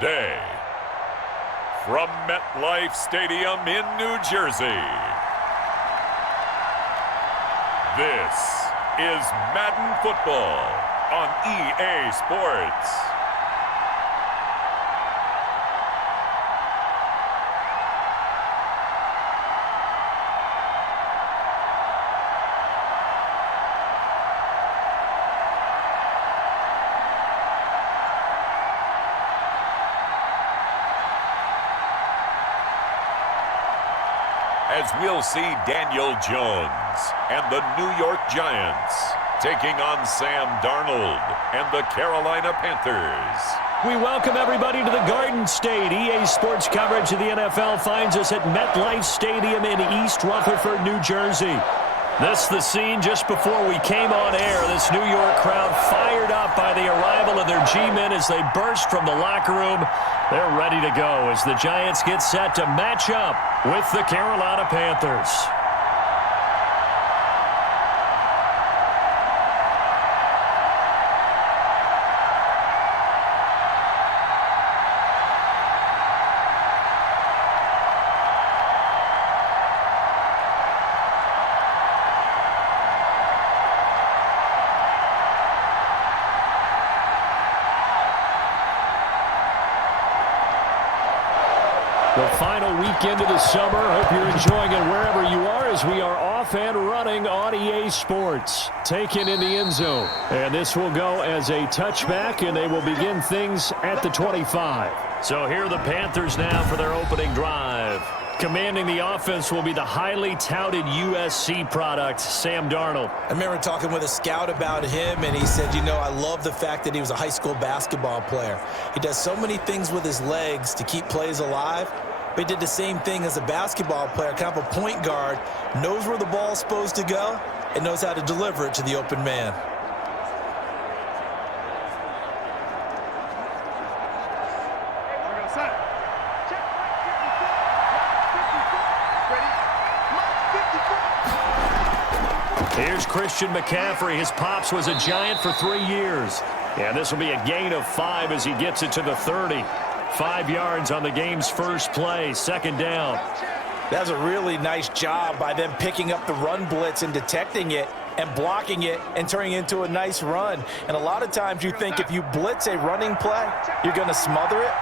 Today, from MetLife Stadium in New Jersey, this is Madden Football on EA Sports. As we'll see Daniel Jones and the New York Giants taking on Sam Darnold and the Carolina Panthers. We welcome everybody to the Garden State. EA Sports coverage of the NFL finds us at MetLife Stadium in East Rutherford, New Jersey. This the scene just before we came on air. This New York crowd fired up by the arrival of their G-men as they burst from the locker room. They're ready to go as the Giants get set to match up with the Carolina Panthers. The final weekend of the summer. Hope you're enjoying it wherever you are as we are off and running on EA Sports. Taken in the end zone. And this will go as a touchback, and they will begin things at the 25. So here are the Panthers now for their opening drive. Commanding the offense will be the highly touted USC product, Sam Darnold. I remember talking with a scout about him, and he said, you know, I love the fact that he was a high school basketball player. He does so many things with his legs to keep plays alive, but he did the same thing as a basketball player, kind of a point guard, knows where the ball is supposed to go, and knows how to deliver it to the open man. Here's Christian McCaffrey. His pops was a Giant for 3 years. And this will be a gain of 5 as he gets it to the 30. 5 yards on the game's first play, second down. That's a really nice job by them picking up the run blitz and detecting it and blocking it and turning it into a nice run. And a lot of times you think if you blitz a running play, you're going to smother it.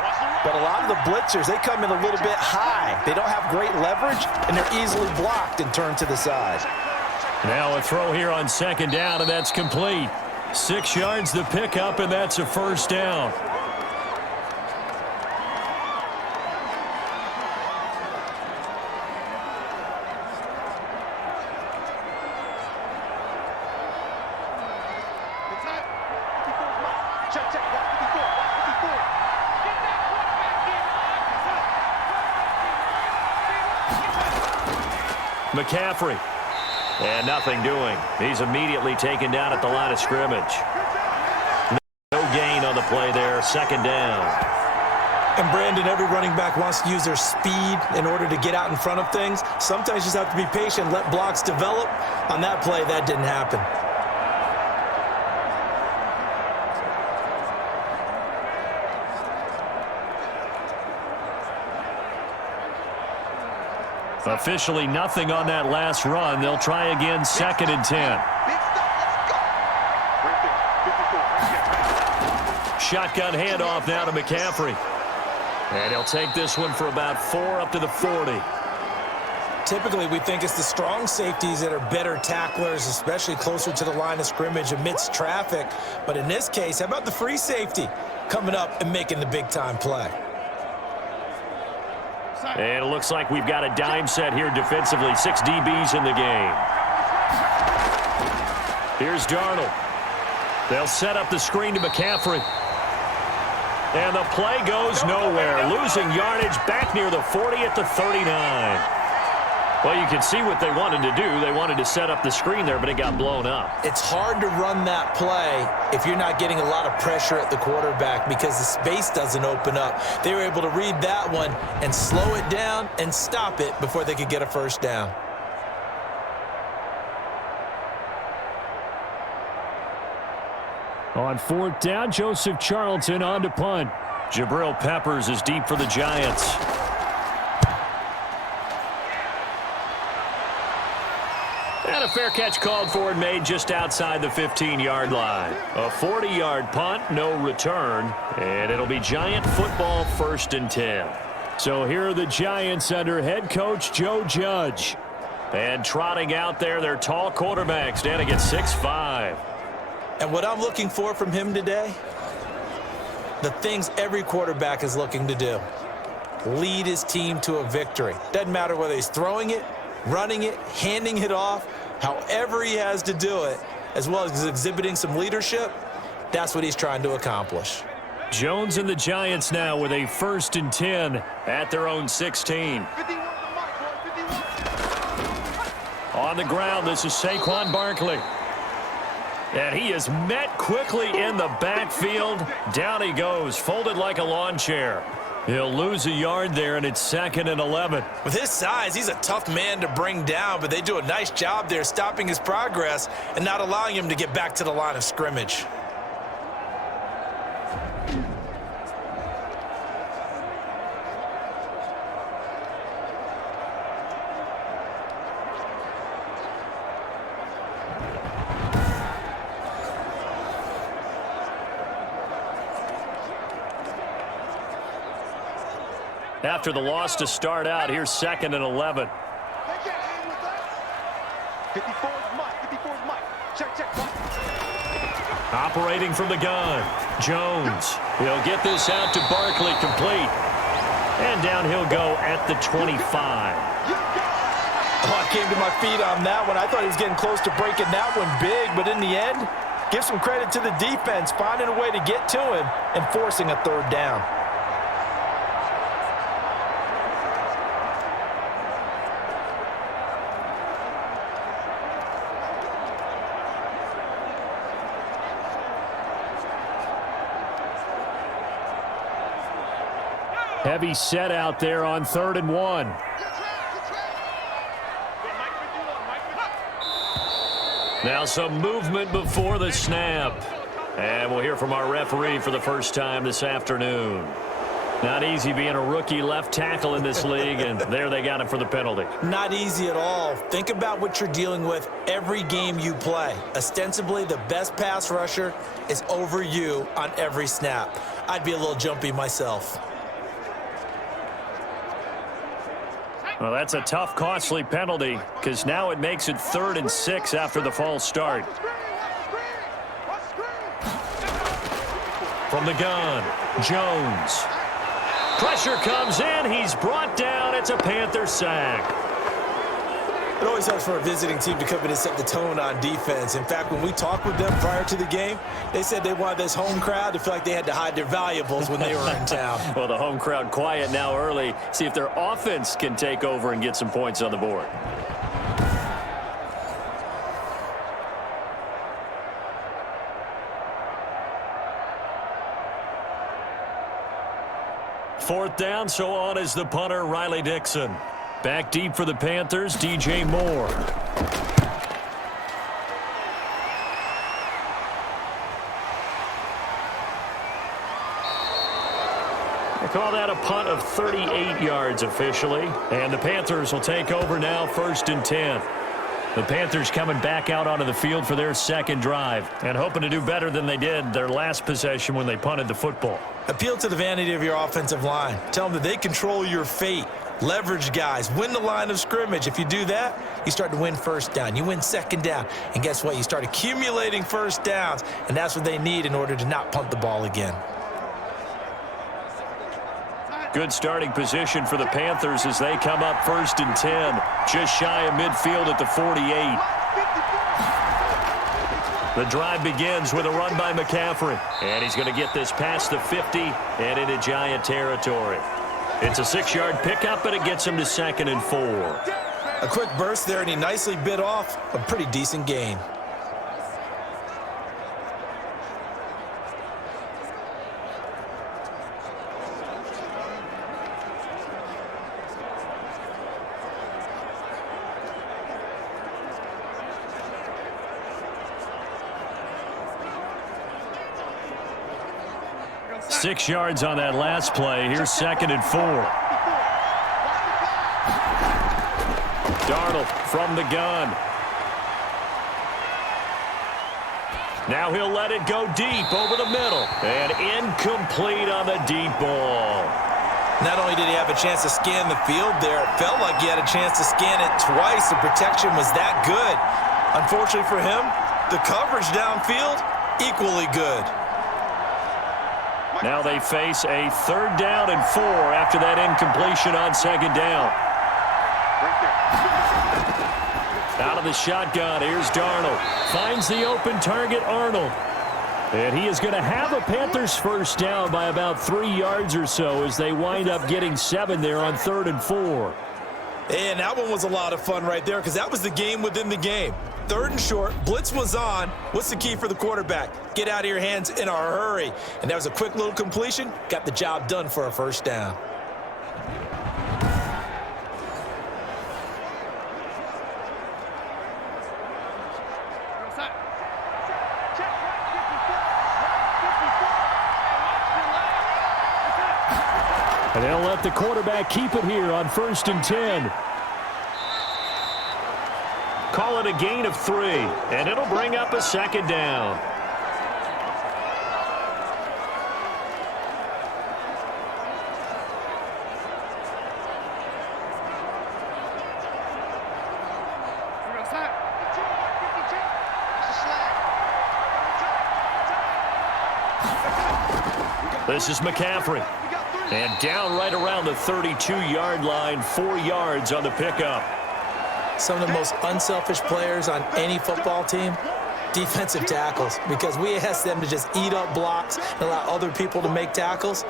But a lot of the blitzers, they come in a little bit high. They don't have great leverage, and they're easily blocked and turned to the side. Now a throw here on second down, and that's complete. 6 yards the pickup, and that's a first down. McCaffrey. And nothing doing. He's immediately taken down at the line of scrimmage. No gain on the play there. Second down. And Brandon, every running back wants to use their speed in order to get out in front of things. Sometimes you just have to be patient, let blocks develop. On that play, that didn't happen. Officially nothing on that last run. They'll try again, second and 10. Shotgun handoff now to McCaffrey. And he'll take this one for about 4 up to the 40. Typically, we think it's the strong safeties that are better tacklers, especially closer to the line of scrimmage amidst traffic. But in this case, how about the free safety coming up and making the big-time play? And it looks like we've got a dime set here defensively. 6 DBs in the game. Here's Darnold. They'll set up the screen to McCaffrey. And the play goes nowhere. Losing yardage back near the 40 at the 39. Well, you can see what they wanted to do. They wanted to set up the screen there, but it got blown up. It's hard to run that play if you're not getting a lot of pressure at the quarterback because the space doesn't open up. They were able to read that one and slow it down and stop it before they could get a first down. On fourth down, Joseph Charlton on to punt. Jabril Peppers is deep for the Giants. And a fair catch called for and made just outside the 15-yard line. A 40-yard punt, no return, and it'll be Giant football 1st and 10. So here are the Giants under head coach Joe Judge. And trotting out there, their tall quarterback standing at 6'5". And what I'm looking for from him today, the things every quarterback is looking to do. Lead his team to a victory. Doesn't matter whether he's throwing it, running it, handing it off, however he has to do it, as well as exhibiting some leadership, that's what he's trying to accomplish. Jones and the Giants now with a 1st and 10 at their own 16. On the ground, this is Saquon Barkley. And he is met quickly in the backfield. Down he goes, folded like a lawn chair. He'll lose a yard there, and it's 2nd and 11. With his size, he's a tough man to bring down, but they do a nice job there stopping his progress and not allowing him to get back to the line of scrimmage. After the loss to start out, here's 2nd and 11. 54 is Mike. 54 is Mike. Check, Mike. Operating from the gun, Jones. He'll get this out to Barkley, complete. And down he'll go at the 25. Oh, I came to my feet on that one. I thought he was getting close to breaking that one big, but in the end, give some credit to the defense, finding a way to get to him and forcing a 3rd down. Heavy set out there on 3rd and 1. Now some movement before the snap. And we'll hear from our referee for the first time this afternoon. Not easy being a rookie left tackle in this league, and there they got him for the penalty. Not easy at all. Think about what you're dealing with every game you play. Ostensibly, the best pass rusher is over you on every snap. I'd be a little jumpy myself. Well, that's a tough, costly penalty because now it makes it 3rd and 6 after the false start. From the gun, Jones. Pressure comes in. He's brought down. It's a Panther sack. It always helps for a visiting team to come in and set the tone on defense. In fact, when we talked with them prior to the game, they said they wanted this home crowd to feel like they had to hide their valuables when they were in town. Well, the home crowd quiet now early. See if their offense can take over and get some points on the board. Fourth down, so on is the punter, Riley Dixon. Back deep for the Panthers, DJ Moore. They call that a punt of 38 yards officially. And the Panthers will take over now, 1st and 10. The Panthers coming back out onto the field for their 2nd drive and hoping to do better than they did their last possession when they punted the football. Appeal to the vanity of your offensive line. Tell them that they control your fate. Leverage guys. Win the line of scrimmage. If you do that, you start to win 1st down. You win 2nd down. And guess what? You start accumulating 1st downs. And that's what they need in order to not punt the ball again. Good starting position for the Panthers as they come up 1st and 10. Just shy of midfield at the 48. The drive begins with a run by McCaffrey. And he's going to get this past the 50 and into Giant territory. It's a 6-yard pickup, but it gets him to 2nd and 4. A quick burst there, and he nicely bit off a pretty decent gain. 6 yards on that last play. Here's 2nd and 4. Darnold from the gun. Now he'll let it go deep over the middle. And incomplete on the deep ball. Not only did he have a chance to scan the field there, it felt like he had a chance to scan it twice. The protection was that good. Unfortunately for him, the coverage downfield, equally good. Now they face a 3rd down and 4 after that incompletion on 2nd down. Out of the shotgun, here's Darnold. Finds the open target, Arnold. And he is going to have a Panthers first down by about 3 yards or so as they wind up getting 7 there on 3rd and 4. And that one was a lot of fun right there because that was the game within the game. 3rd and short, blitz was on. What's the key for the quarterback? Get out of your hands in a hurry. And that was a quick little completion. Got the job done for a first down. And they'll let the quarterback keep it here on 1st and 10. Call it a gain of 3, and it'll bring up a 2nd down. This is McCaffrey. And down right around the 32-yard line, 4 yards on the pickup. Some of the most unselfish players on any football team, defensive tackles, because we ask them to just eat up blocks and allow other people to make tackles.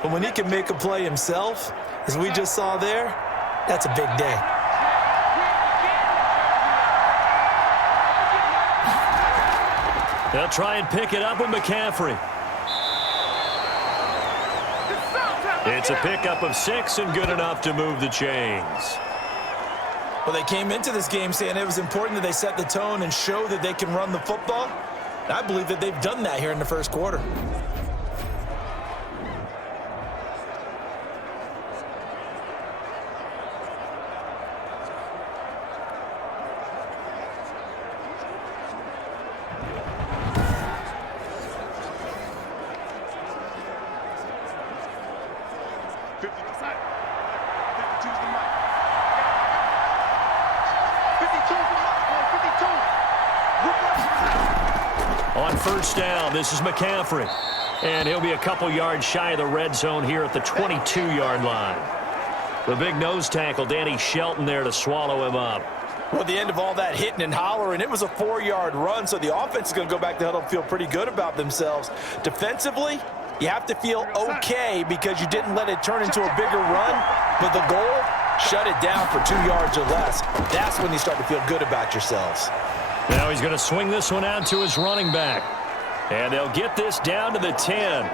But when he can make a play himself, as we just saw there, that's a big day. They'll try and pick it up with McCaffrey. It's a pickup of 6 and good enough to move the chains. Well, they came into this game saying it was important that they set the tone and show that they can run the football. And I believe that they've done that here in the first quarter. On 1st down, this is McCaffrey. And he'll be a couple yards shy of the red zone here at the 22-yard line. The big nose tackle, Danny Shelton, there to swallow him up. Well, at the end of all that hitting and hollering, it was a 4-yard run, so the offense is going to go back to huddle and feel pretty good about themselves. Defensively, you have to feel okay because you didn't let it turn into a bigger run, but the goal, shut it down for 2 yards or less. That's when you start to feel good about yourselves. Now he's going to swing this one out to his running back. And they'll get this down to the 10.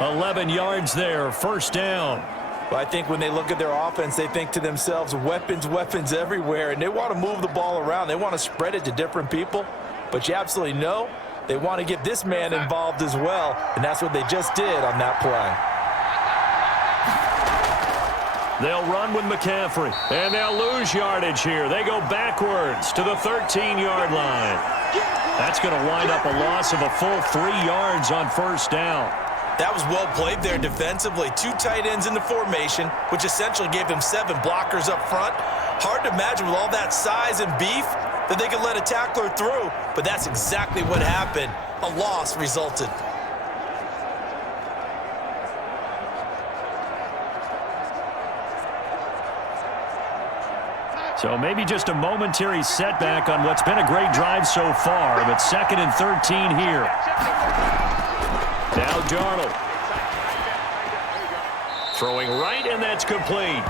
11 yards there, 1st down. Well, I think when they look at their offense, they think to themselves, weapons, weapons everywhere, and they want to move the ball around. They want to spread it to different people. But you absolutely know they want to get this man involved as well, and that's what they just did on that play. They'll run with McCaffrey, and they'll lose yardage here. They go backwards to the 13-yard line. That's going to wind up a loss of a full 3 yards on 1st down. That was well played there defensively. 2 tight ends in the formation, which essentially gave him 7 blockers up front. Hard to imagine with all that size and beef that they could let a tackler through, but that's exactly what happened. A loss resulted. So maybe just a momentary setback on what's been a great drive so far, but 2nd and 13 here. Now Darnold. Throwing right, and that's complete.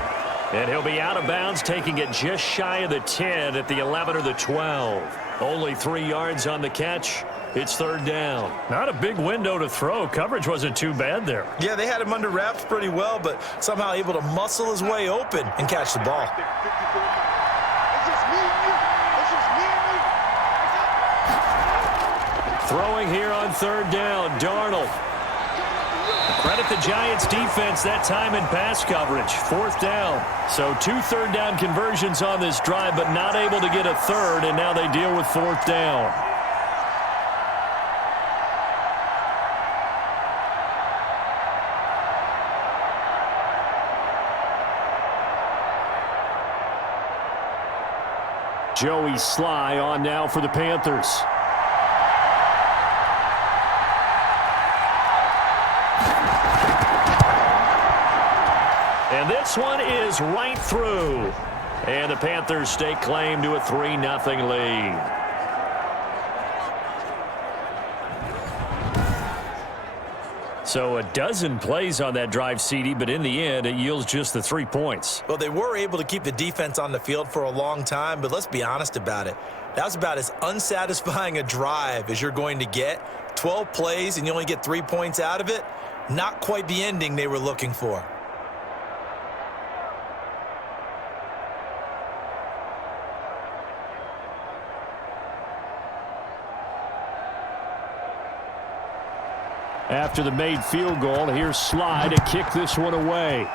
And he'll be out of bounds, taking it just shy of the 10 at the 11 or the 12. Only 3 yards on the catch. It's 3rd down. Not a big window to throw. Coverage wasn't too bad there. Yeah, they had him under wraps pretty well, but somehow able to muscle his way open and catch the ball. Throwing here on 3rd down, Darnold. Credit the Giants defense that time in pass coverage. 4th down. So 2 third-down conversions on this drive, but not able to get a third, and now they deal with 4th down. Joey Sly on now for the Panthers. And this one is right through. And the Panthers stake claim to a 3-0 lead. So a dozen plays on that drive, CD, but in the end, it yields just the 3 points. Well, they were able to keep the defense on the field for a long time, but let's be honest about it. That was about as unsatisfying a drive as you're going to get. 12 plays and you only get 3 points out of it. Not quite the ending they were looking for. After the made field goal, here's Sly to kick this one away.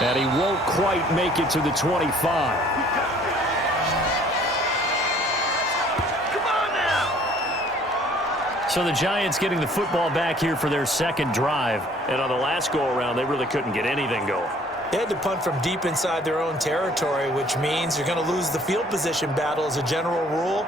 And he won't quite make it to the 25. Come on now. So the Giants getting the football back here for their second drive. And on the last go-around, they really couldn't get anything going. They had to punt from deep inside their own territory, which means you're going to lose the field position battle as a general rule.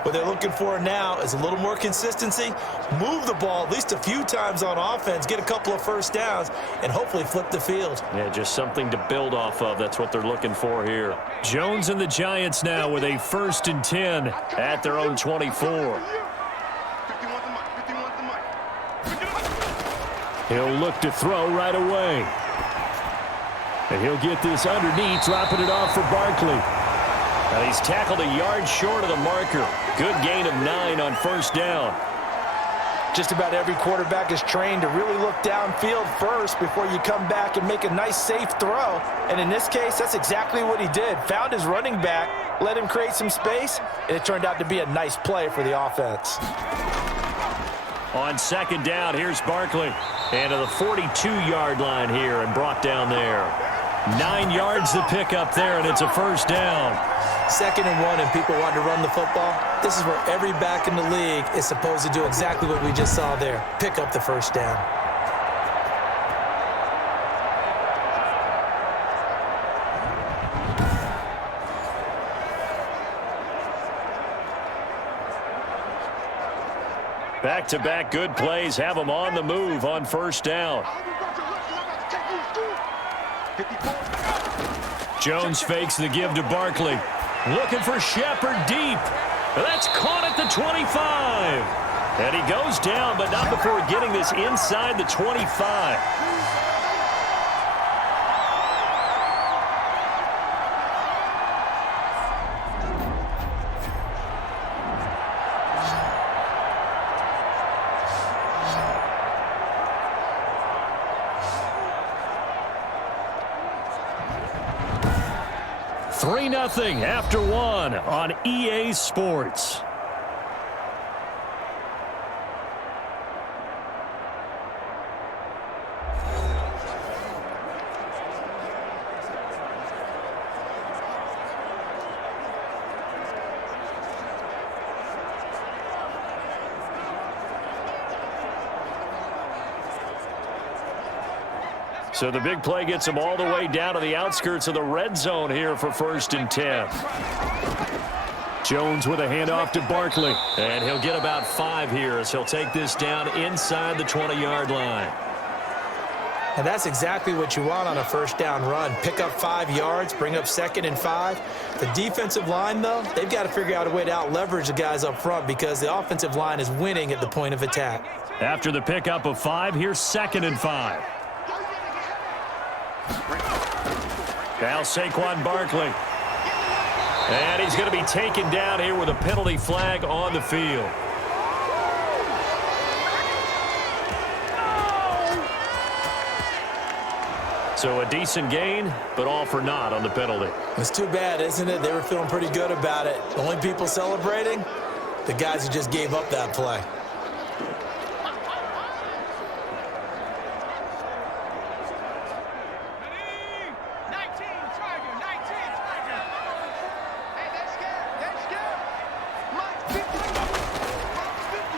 What they're looking for now is a little more consistency, move the ball at least a few times on offense, get a couple of first downs, and hopefully flip the field. Yeah, just something to build off of. That's what they're looking for here. Jones and the Giants now with a 1st and 10 at their own 24. He'll look to throw right away. And he'll get this underneath, dropping it off for Barkley. And he's tackled a yard short of the marker. Good gain of 9 on 1st down. Just about every quarterback is trained to really look downfield first before you come back and make a nice, safe throw. And in this case, that's exactly what he did. Found his running back, let him create some space, and it turned out to be a nice play for the offense. On 2nd down, here's Barkley. And to the 42-yard line here and brought down there. 9 yards to pick up there, and it's a 1st down. 2nd and 1, and people want to run the football. This is where every back in the league is supposed to do exactly what we just saw there. Pick up the 1st down. Back-to-back good plays have them on the move on 1st down. Jones fakes the give to Barkley. Looking for Shepard deep. That's caught at the 25. And he goes down, but not before getting this inside the 25. Nothing after 1 on EA Sports. So the big play gets him all the way down to the outskirts of the red zone here for 1st and 10. Jones with a handoff to Barkley. And he'll get about 5 here as he'll take this down inside the 20-yard line. And that's exactly what you want on a 1st down run. Pick up 5 yards, bring up 2nd and 5. The defensive line, though, they've got to figure out a way to out-leverage the guys up front because the offensive line is winning at the point of attack. After the pickup of 5, here's 2nd and 5. Now Saquon Barkley. And he's going to be taken down here with a penalty flag on the field. So a decent gain, but all for naught on the penalty. It's too bad, isn't it? They were feeling pretty good about it. The only people celebrating, the guys who just gave up that play.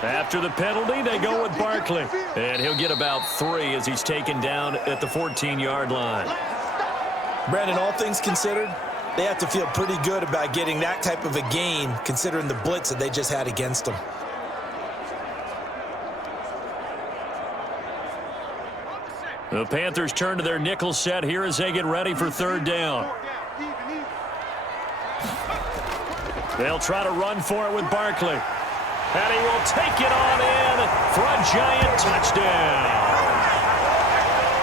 After the penalty, they go with Barkley. And he'll get about 3 as he's taken down at the 14-yard line. Brandon, all things considered, they have to feel pretty good about getting that type of a gain, considering the blitz that they just had against them. The Panthers turn to their nickel set here as they get ready for 3rd down. They'll try to run for it with Barkley. And he will take it on in for a Giant touchdown.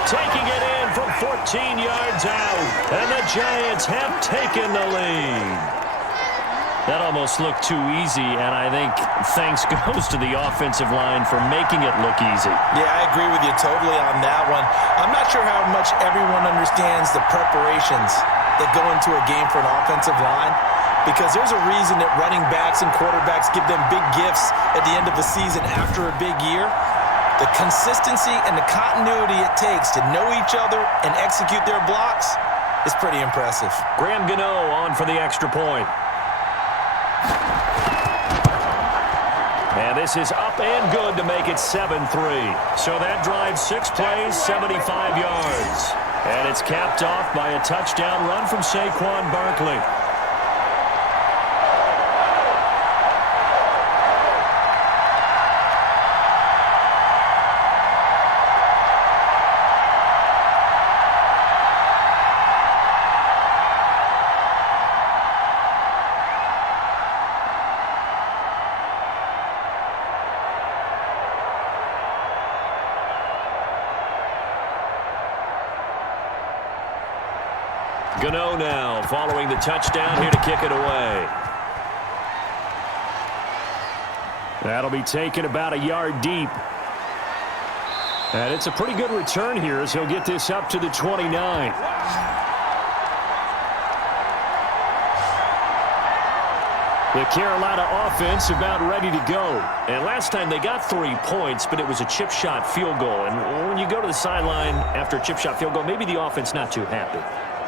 Taking it in from 14 yards out. And the Giants have taken the lead. That almost looked too easy, and I think thanks goes to the offensive line for making it look easy. Yeah, I agree with you totally on that one. I'm not sure how much everyone understands the preparations that go into a game for an offensive line, because there's a reason that running backs and quarterbacks give them big gifts at the end of the season after a big year. The consistency and the continuity it takes to know each other and execute their blocks is pretty impressive. Graham Gano on for the extra point. And this is up and good to make it 7-3. So that drives 6 plays, 75 yards. And it's capped off by a touchdown run from Saquon Barkley. Gano now following the touchdown here to kick it away. That'll be taken about a yard deep. And it's a pretty good return here as he'll get this up to the 29. The Carolina offense about ready to go. And last time they got 3 points, but it was a chip shot field goal. And when you go to the sideline after a chip shot field goal, maybe the offense not too happy.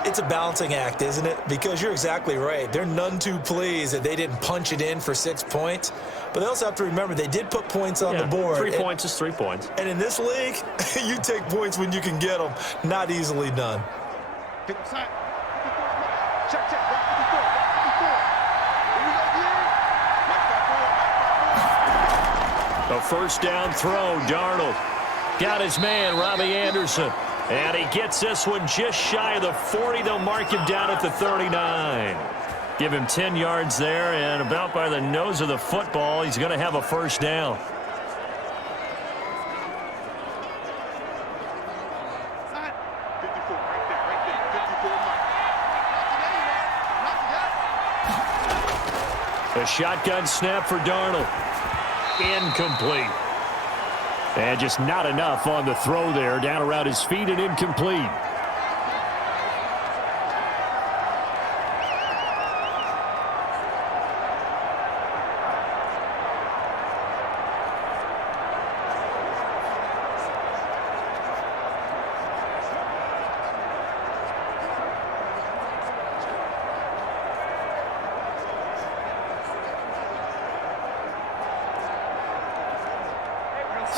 It's a balancing act, isn't it? Because you're exactly right. They're none too pleased that they didn't punch it in for 6 points. But they also have to remember they did put points on the board. 3 points is 3 points. And in this league, you take points when you can get them. Not easily done. A first down throw. Darnold got his man, Robbie Anderson. And he gets this one just shy of the 40. They'll mark him down at the 39. Give him 10 yards there, and about by the nose of the football, he's going to have a first down. A shotgun snap for Darnold. Incomplete. And just not enough on the throw there. Down around his feet and incomplete.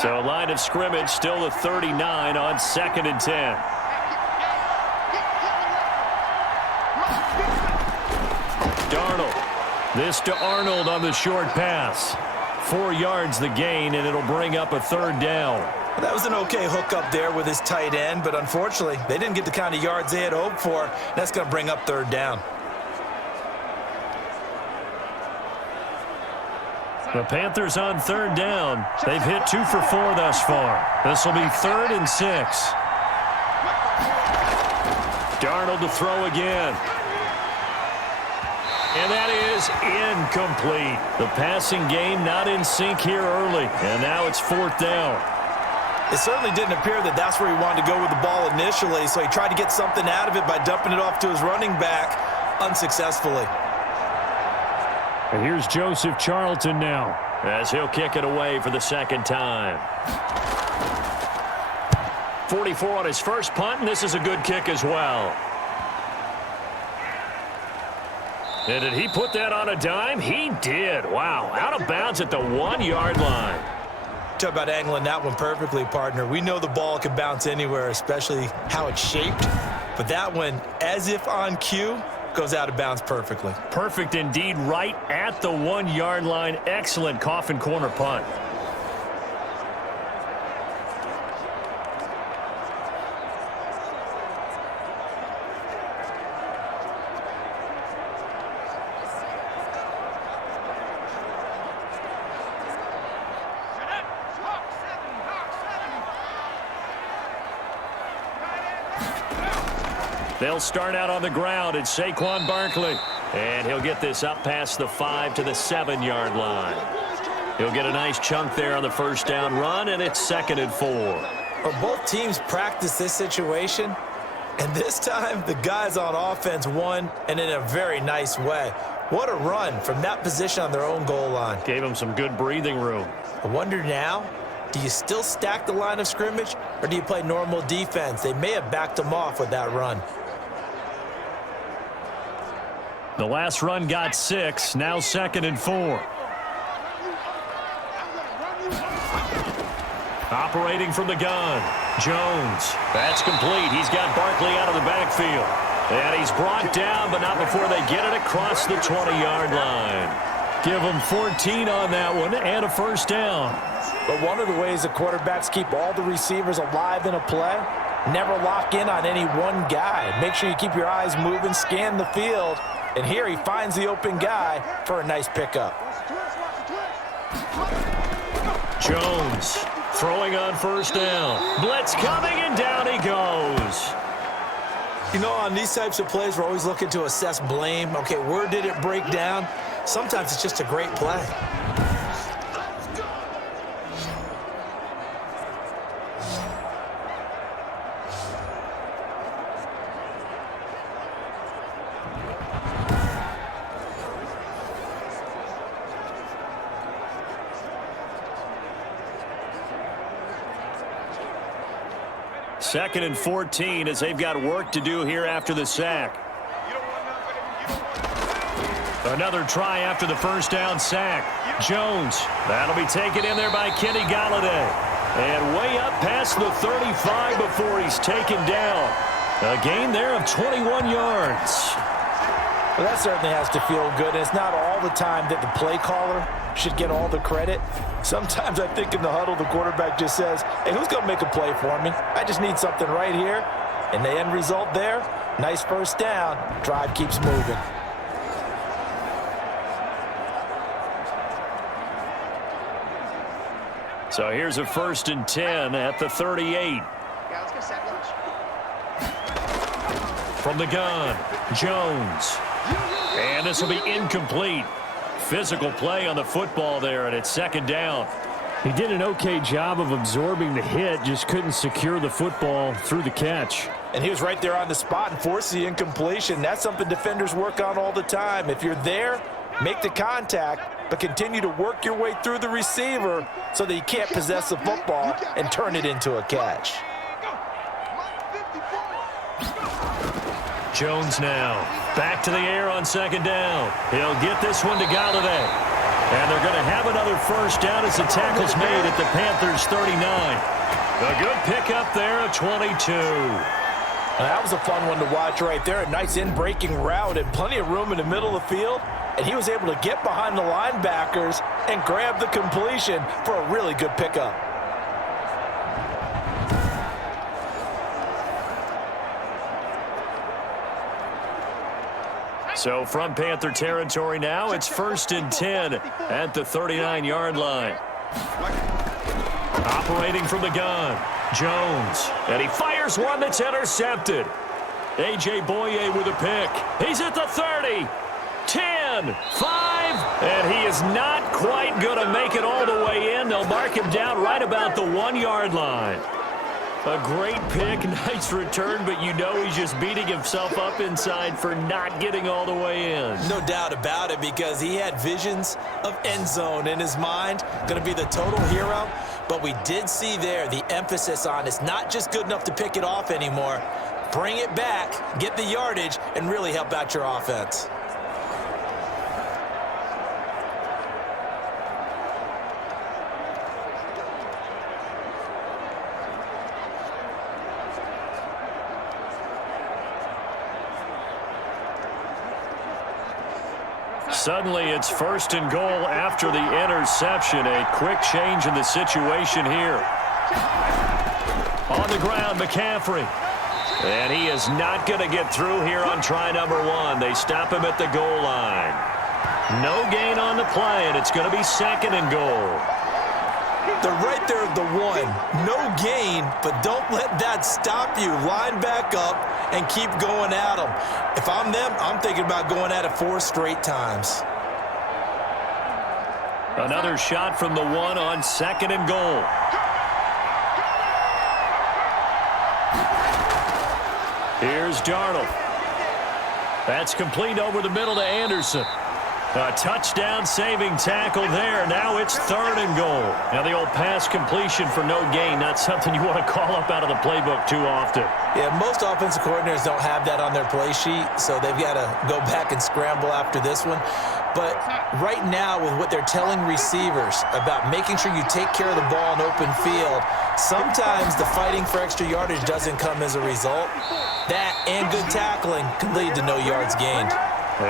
So line of scrimmage still the 39 on 2nd and 10. Darnold. This to Arnold on the short pass. 4 yards the gain, and it'll bring up a 3rd down. That was an okay hookup there with his tight end, but unfortunately, they didn't get the kind of yards they had hoped for. That's going to bring up 3rd down. The Panthers on 3rd down. They've hit 2 for 4 thus far. This will be 3rd and 6. Darnold to throw again. And that is incomplete. The passing game not in sync here early. And now it's 4th down. It certainly didn't appear that that's where he wanted to go with the ball initially, so he tried to get something out of it by dumping it off to his running back unsuccessfully. And here's Joseph Charlton now, as he'll kick it away for the second time. 44 on his first punt, and this is a good kick as well. And did he put that on a dime? He did. Wow, out of bounds at the 1-yard line. Talk about angling that one perfectly, partner. We know the ball can bounce anywhere, especially how it's shaped. But that one, as if on cue, goes out of bounds perfectly. Perfect indeed, right at the 1-yard line. Excellent coffin corner punt. They'll start out on the ground. It's Saquon Barkley. And he'll get this up past the 5 to the 7-yard line. He'll get a nice chunk there on the first down run, and it's 2nd and 4. Well, both teams practice this situation, and this time the guys on offense won, and in a very nice way. What a run from that position on their own goal line. Gave him some good breathing room. I wonder now, do you still stack the line of scrimmage, or do you play normal defense? They may have backed them off with that run. The last run got 6, now 2nd and 4. Operating from the gun, Jones. That's complete. He's got Barkley out of the backfield. And he's brought down, but not before they get it across the 20-yard line. Give him 14 on that one and a first down. But one of the ways the quarterbacks keep all the receivers alive in a play, never lock in on any one guy. Make sure you keep your eyes moving, scan the field. And here he finds the open guy for a nice pickup. Jones throwing on first down. Blitz coming, and down he goes. You know, on these types of plays, we're always looking to assess blame. Okay, where did it break down? Sometimes it's just a great play. Second and 14 as they've got work to do here after the sack. Another try after the first down sack. Jones, that'll be taken in there by Kenny Galladay. And way up past the 35 before he's taken down. A gain there of 21 yards. Well, that certainly has to feel good. It's not all the time that the play caller should get all the credit. Sometimes I think in the huddle, the quarterback just says, hey, who's going to make a play for me? I just need something right here. And the end result there, nice first down. Drive keeps moving. So here's a 1st and 10 at the 38. Yeah, let's go sack lunch. From the gun, Jones. And this will be incomplete. Physical play on the football there, and it's 2nd down. He did an okay job of absorbing the hit, just couldn't secure the football through the catch. And he was right there on the spot and forced the incompletion. That's something defenders work on all the time. If you're there, make the contact, but continue to work your way through the receiver so that you can't possess the football and turn it into a catch. Jones now back to the air on 2nd down. He'll get this one to Galladay. And they're going to have another first down as the tackle's made at the Panthers' 39. A good pickup there of 22. Now, that was a fun one to watch right there. A nice in-breaking route and plenty of room in the middle of the field. And he was able to get behind the linebackers and grab the completion for a really good pickup. So from Panther territory now, it's 1st and 10 at the 39-yard line. Operating from the gun, Jones. And he fires one that's intercepted. A.J. Boye with a pick. He's at the 30, 10, 5, And he is not quite going to make it all the way in. They'll mark him down right about the 1-yard line. A great pick, nice return, but you know he's just beating himself up inside for not getting all the way in. No doubt about it, because he had visions of end zone in his mind. Going to be the total hero. But we did see there the emphasis on it's not just good enough to pick it off anymore. Bring it back, get the yardage, and really help out your offense. Suddenly, it's 1st and goal after the interception. A quick change in the situation here. On the ground, McCaffrey. And he is not going to get through here on try number 1. They stop him at the goal line. No gain on the play, and it's going to be 2nd and goal. They're right there at the 1. No gain, but don't let that stop you. Line back up and keep going at them. If I'm them, I'm thinking about going at it 4 straight times. Another shot from the 1 on 2nd and goal. Here's Darnold. That's complete over the middle to Anderson. A touchdown-saving tackle there. Now it's 3rd and goal. Now the old pass completion for no gain, not something you want to call up out of the playbook too often. Yeah, most offensive coordinators don't have that on their play sheet, so they've got to go back and scramble after this one. But right now, with what they're telling receivers about making sure you take care of the ball in open field, sometimes the fighting for extra yardage doesn't come as a result. That and good tackling can lead to no yards gained.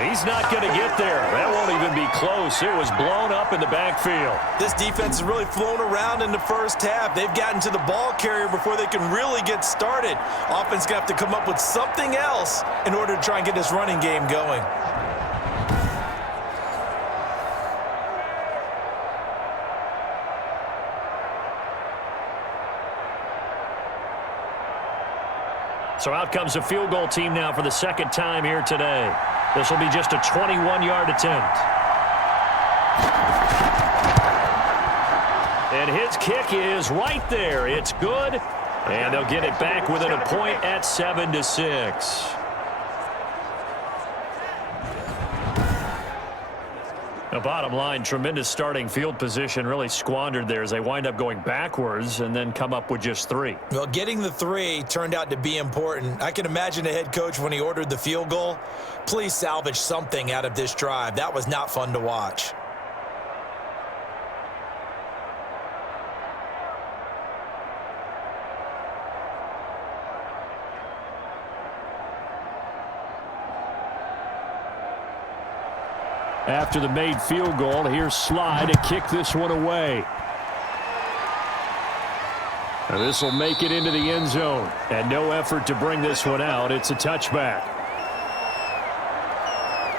He's not going to get there. That won't even be close. It was blown up in the backfield. This defense has really flown around in the first half. They've gotten to the ball carrier before they can really get started. Offense going to have to come up with something else in order to try and get this running game going. So out comes a field goal team now for the 2nd time here today. This will be just a 21-yard attempt. And his kick is right there. It's good. And they'll get it back within a point at 7-6. The bottom line, tremendous starting field position, really squandered there as they wind up going backwards and then come up with just 3. Well, getting the 3 turned out to be important. I can imagine the head coach when he ordered the field goal. Please salvage something out of this drive. That was not fun to watch. After the made field goal, here's Sly to kick this one away. Now this will make it into the end zone. And no effort to bring this one out. It's a touchback.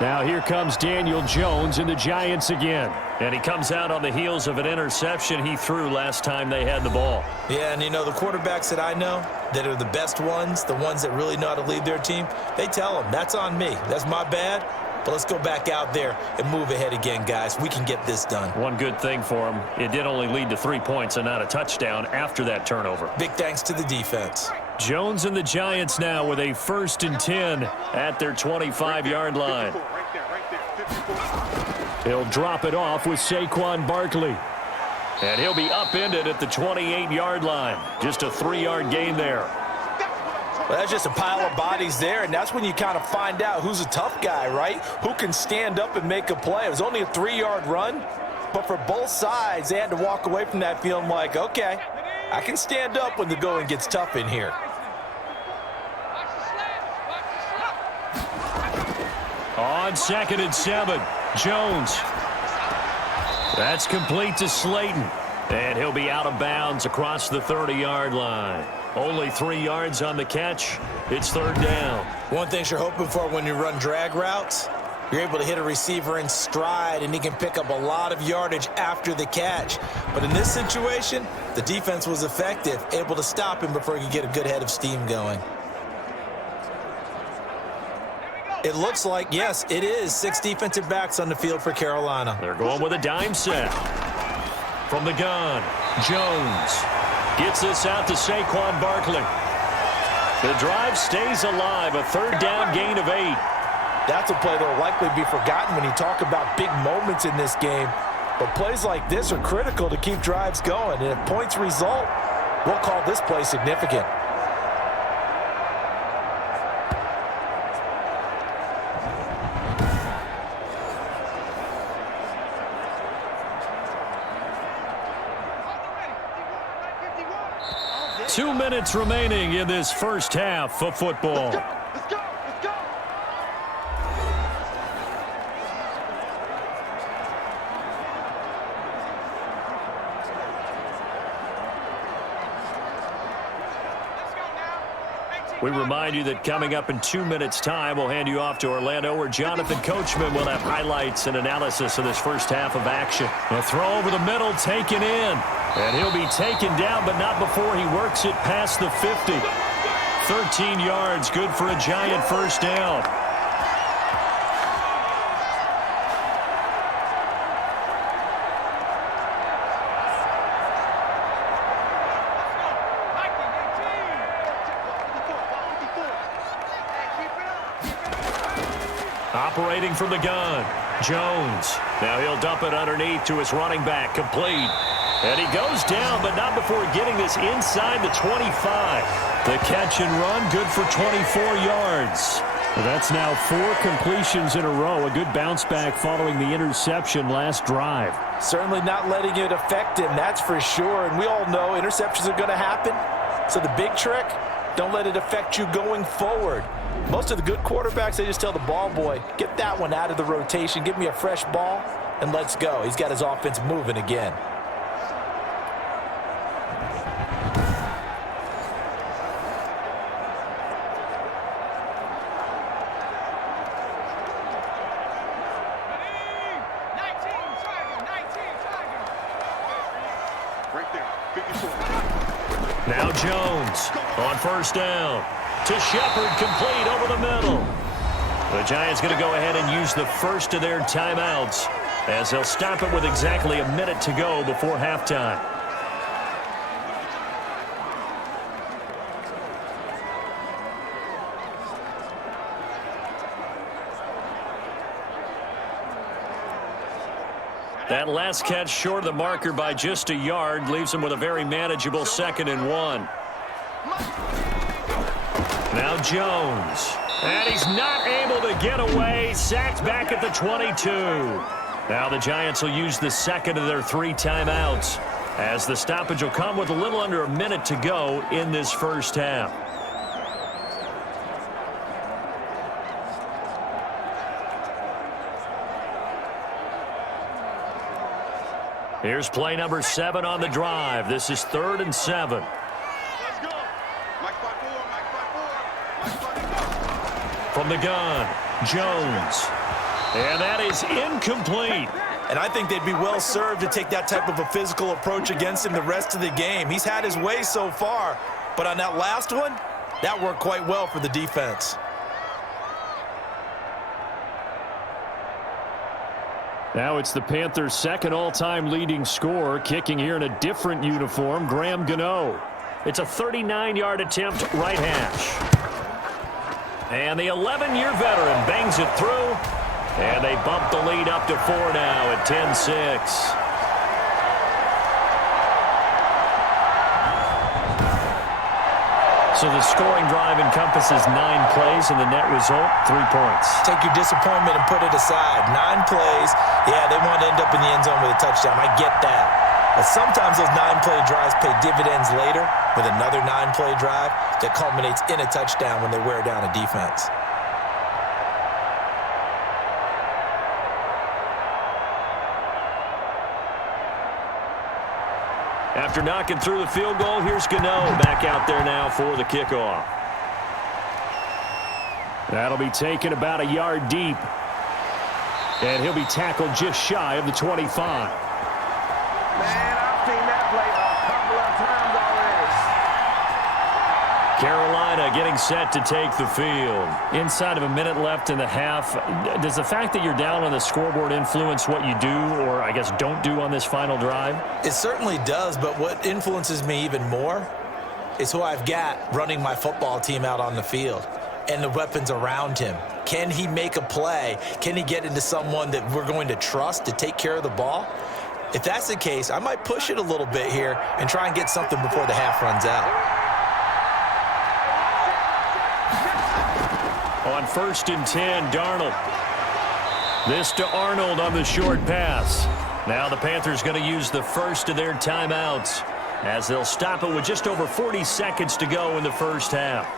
Now here comes Daniel Jones and the Giants again. And he comes out on the heels of an interception he threw last time they had the ball. Yeah, and you know, the quarterbacks that I know that are the best ones, the ones that really know how to lead their team, they tell them, that's on me. That's my bad. But let's go back out there and move ahead again, guys. We can get this done. One good thing for him, it did only lead to 3 points and not a touchdown after that turnover. Big thanks to the defense. Jones and the Giants now with a 1st and 10 at their 25-yard line. He'll drop it off with Saquon Barkley. And he'll be upended at the 28-yard line. Just a 3-yard gain there. Well, that's just a pile of bodies there, and that's when you kind of find out who's a tough guy, right? Who can stand up and make a play. It was only a 3-yard run, but for both sides, they had to walk away from that feeling like, okay, I can stand up when the going gets tough in here. On 2nd and 7, Jones. That's complete to Slayton. And he'll be out of bounds across the 30-yard line. Only 3 yards on the catch. It's 3rd down. One thing you're hoping for when you run drag routes, you're able to hit a receiver in stride, and he can pick up a lot of yardage after the catch. But in this situation, the defense was effective, able to stop him before he could get a good head of steam going. It looks like, yes, it is 6 defensive backs on the field for Carolina. They're going with a dime set. From the gun, Jones gets this out to Saquon Barkley. The drive stays alive, a third down gain of 8. That's a play that will likely be forgotten when you talk about big moments in this game. But plays like this are critical to keep drives going. And if points result, we'll call this play significant. Two minutes remaining in this first half of football. Let's go. Let's go. Let's go. We remind you that coming up in 2 minutes' time, we'll hand you off to Orlando, where Jonathan Coachman will have highlights and analysis of this first half of action. A throw over the middle, taken in. And he'll be taken down, but not before he works it past the 50. 13 yards, good for a Giant first down. Operating from the gun, Jones. Now he'll dump it underneath to his running back, complete. And he goes down, but not before getting this inside the 25. The catch and run, good for 24 yards. Well, that's now 4 completions in a row. A good bounce back following the interception last drive. Certainly not letting it affect him, that's for sure. And we all know interceptions are going to happen. So the big trick, don't let it affect you going forward. Most of the good quarterbacks, they just tell the ball boy, get that one out of the rotation, give me a fresh ball, and let's go. He's got his offense moving again. Now Jones on first down. To Shepard, complete over the middle. The Giants going to go ahead and use the first of their timeouts, as they'll stop it with exactly a minute to go before halftime. That last catch short of the marker by just a yard leaves him with a very manageable 2nd and 1. Now Jones. And he's not able to get away. Sacked back at the 22. Now the Giants will use the second of their 3 timeouts, as the stoppage will come with a little under a minute to go in this first half. Here's play number 7 on the drive. This is 3rd and 7. Let's go. Mike 5-4. From the gun, Jones. And that is incomplete. And I think they'd be well served to take that type of a physical approach against him the rest of the game. He's had his way so far, but on that last one, that worked quite well for the defense. Now it's the Panthers' second all-time leading scorer, kicking here in a different uniform, Graham Gano. It's a 39-yard attempt, right hash. And the 11-year veteran bangs it through, and they bump the lead up to 4 now at 10-6. So the scoring drive encompasses 9 plays, and the net result, 3 points. Take your disappointment and put it aside. 9 plays, yeah, they want to end up in the end zone with a touchdown. I get that. But sometimes those 9-play drives pay dividends later with another 9-play drive that culminates in a touchdown when they wear down a defense. After knocking through the field goal, here's Gano back out there now for the kickoff. That'll be taken about a yard deep. And he'll be tackled just shy of the 25. Man, I've seen that play a couple of times Carolina getting set to take the field. Inside of a minute left in the half, does the fact that you're down on the scoreboard influence what you do, or I guess don't do on this final drive? It certainly does, but what influences me even more is who I've got running my football team out on the field and the weapons around him. Can he make a play? Can he get into someone that we're going to trust to take care of the ball? If that's the case, I might push it a little bit here and try and get something before the half runs out. On 1st and 10, Darnold. This to Arnold on the short pass. Now the Panthers going to use the first of their timeouts as they'll stop it with just over 40 seconds to go in the first half.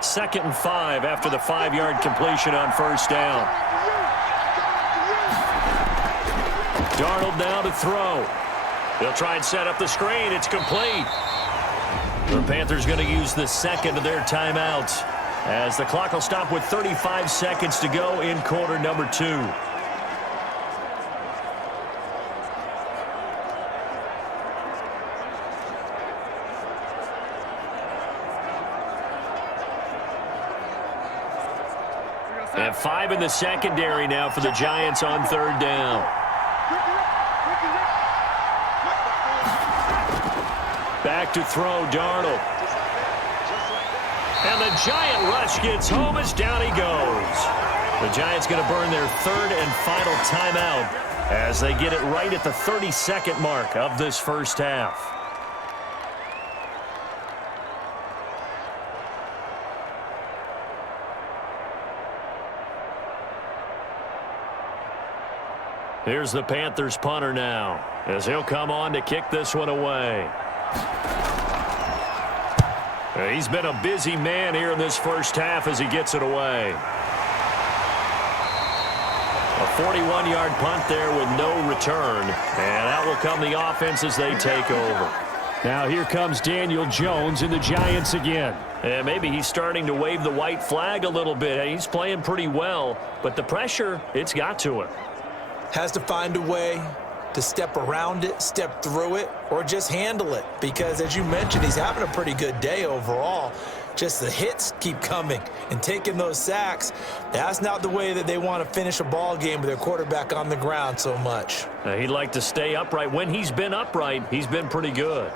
Second and 5 after the 5-yard completion on first down. Darnold now to throw. They'll try and set up the screen. It's complete. The Panthers going to use the second of their timeouts as the clock will stop with 35 seconds to go in quarter number 2. And 5 in the secondary now for the Giants on 3rd down. Back to throw, Darnold. And the Giant rush gets home as down he goes. The Giants going to burn their 3rd and final timeout as they get it right at the 32nd mark of this first half. Here's the Panthers punter now as he'll come on to kick this one away. He's been a busy man here in this first half as he gets it away. A 41-yard punt there with no return, and out will come the offense as they take over. Now here comes Daniel Jones and the Giants again. And maybe he's starting to wave the white flag a little bit. He's playing pretty well, but the pressure, it's got to him. Has to find a way to step around it, step through it, or just handle it. Because, as you mentioned, he's having a pretty good day overall. Just the hits keep coming and taking those sacks. That's not the way that they want to finish a ball game with their quarterback on the ground so much. He'd like to stay upright. When he's been upright, he's been pretty good.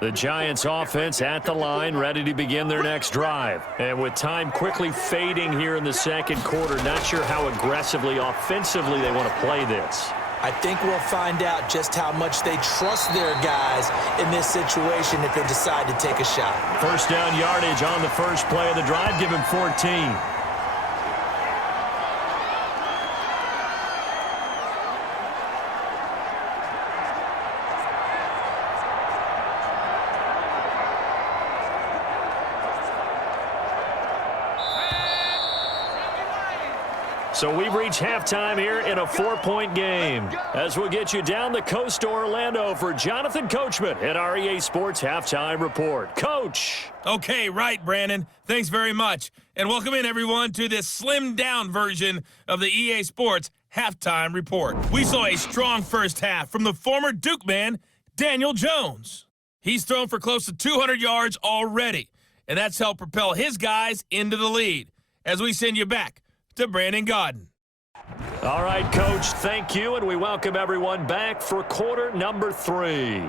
The Giants offense at the line, ready to begin their next drive. And with time quickly fading here in the second quarter, not sure how aggressively, offensively they want to play this. I think we'll find out just how much they trust their guys in this situation if they decide to take a shot. First down yardage on the first play of the drive. Give him 14. So we've reached halftime here in a 4-point game. As we'll get you down the coast to Orlando for Jonathan Coachman at our EA Sports Halftime Report. Coach. Okay, right, Brandon. Thanks very much. And welcome in, everyone, to this slimmed-down version of the EA Sports Halftime Report. We saw a strong first half from the former Duke man, Daniel Jones. He's thrown for close to 200 yards already, and that's helped propel his guys into the lead. As we send you back to Brandon Gaudin. All right, Coach, thank you, and we welcome everyone back for quarter number 3.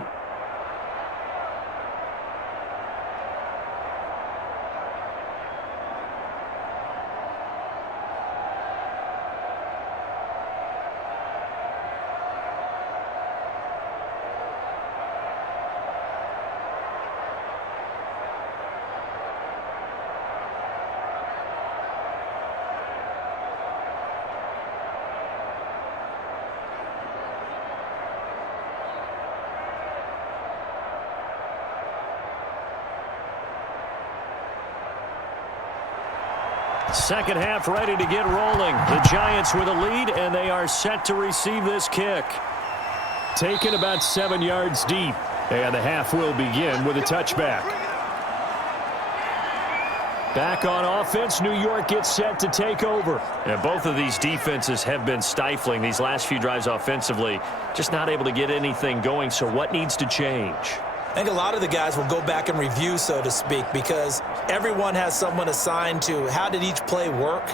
Second half ready to get rolling. The Giants with a lead, and they are set to receive this kick. Taken about 7 yards deep, and the half will begin with a touchback. Back on offense, New York gets set to take over. And both of these defenses have been stifling these last few drives offensively. Just not able to get anything going, so what needs to change? I think a lot of the guys will go back and review, so to speak, because everyone has someone assigned to how did each play work.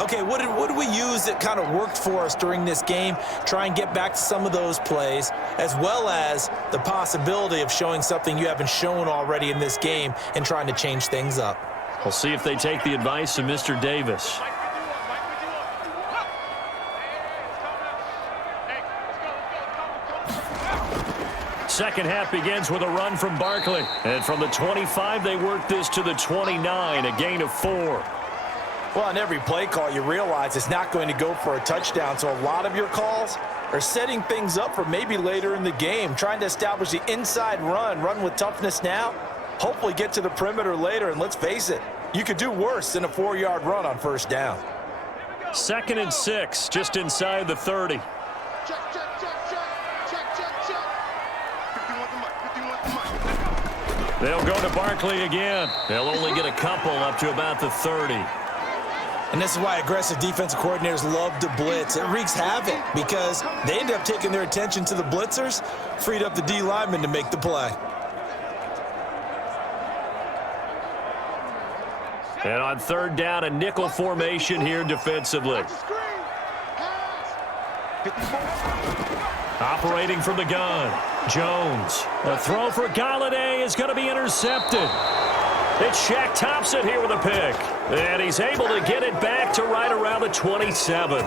Okay, what did we use that kind of worked for us during this game? Try and get back to some of those plays, as well as the possibility of showing something you haven't shown already in this game and trying to change things up. We'll see if they take the advice of Mr. Davis. Second half begins with a run from Barkley. And from the 25, they work this to the 29, a gain of 4. Well, on every play call, you realize it's not going to go for a touchdown, so a lot of your calls are setting things up for maybe later in the game, trying to establish the inside run with toughness now, hopefully get to the perimeter later, and let's face it, you could do worse than a 4-yard run on first down. 2nd and 6, just inside the 30. Check, check, check, check. Check, check, check. 51 to Mike. They'll go to Barkley again. They'll only get a couple up to about the 30. And this is why aggressive defensive coordinators love to blitz. It wreaks havoc because they end up taking their attention to the blitzers, freed up the D lineman to make the play. And on 3rd down, a nickel formation here defensively. Operating from the gun, Jones. A throw for Galladay is going to be intercepted. It's Shaq Thompson here with a pick. And he's able to get it back to right around the 27.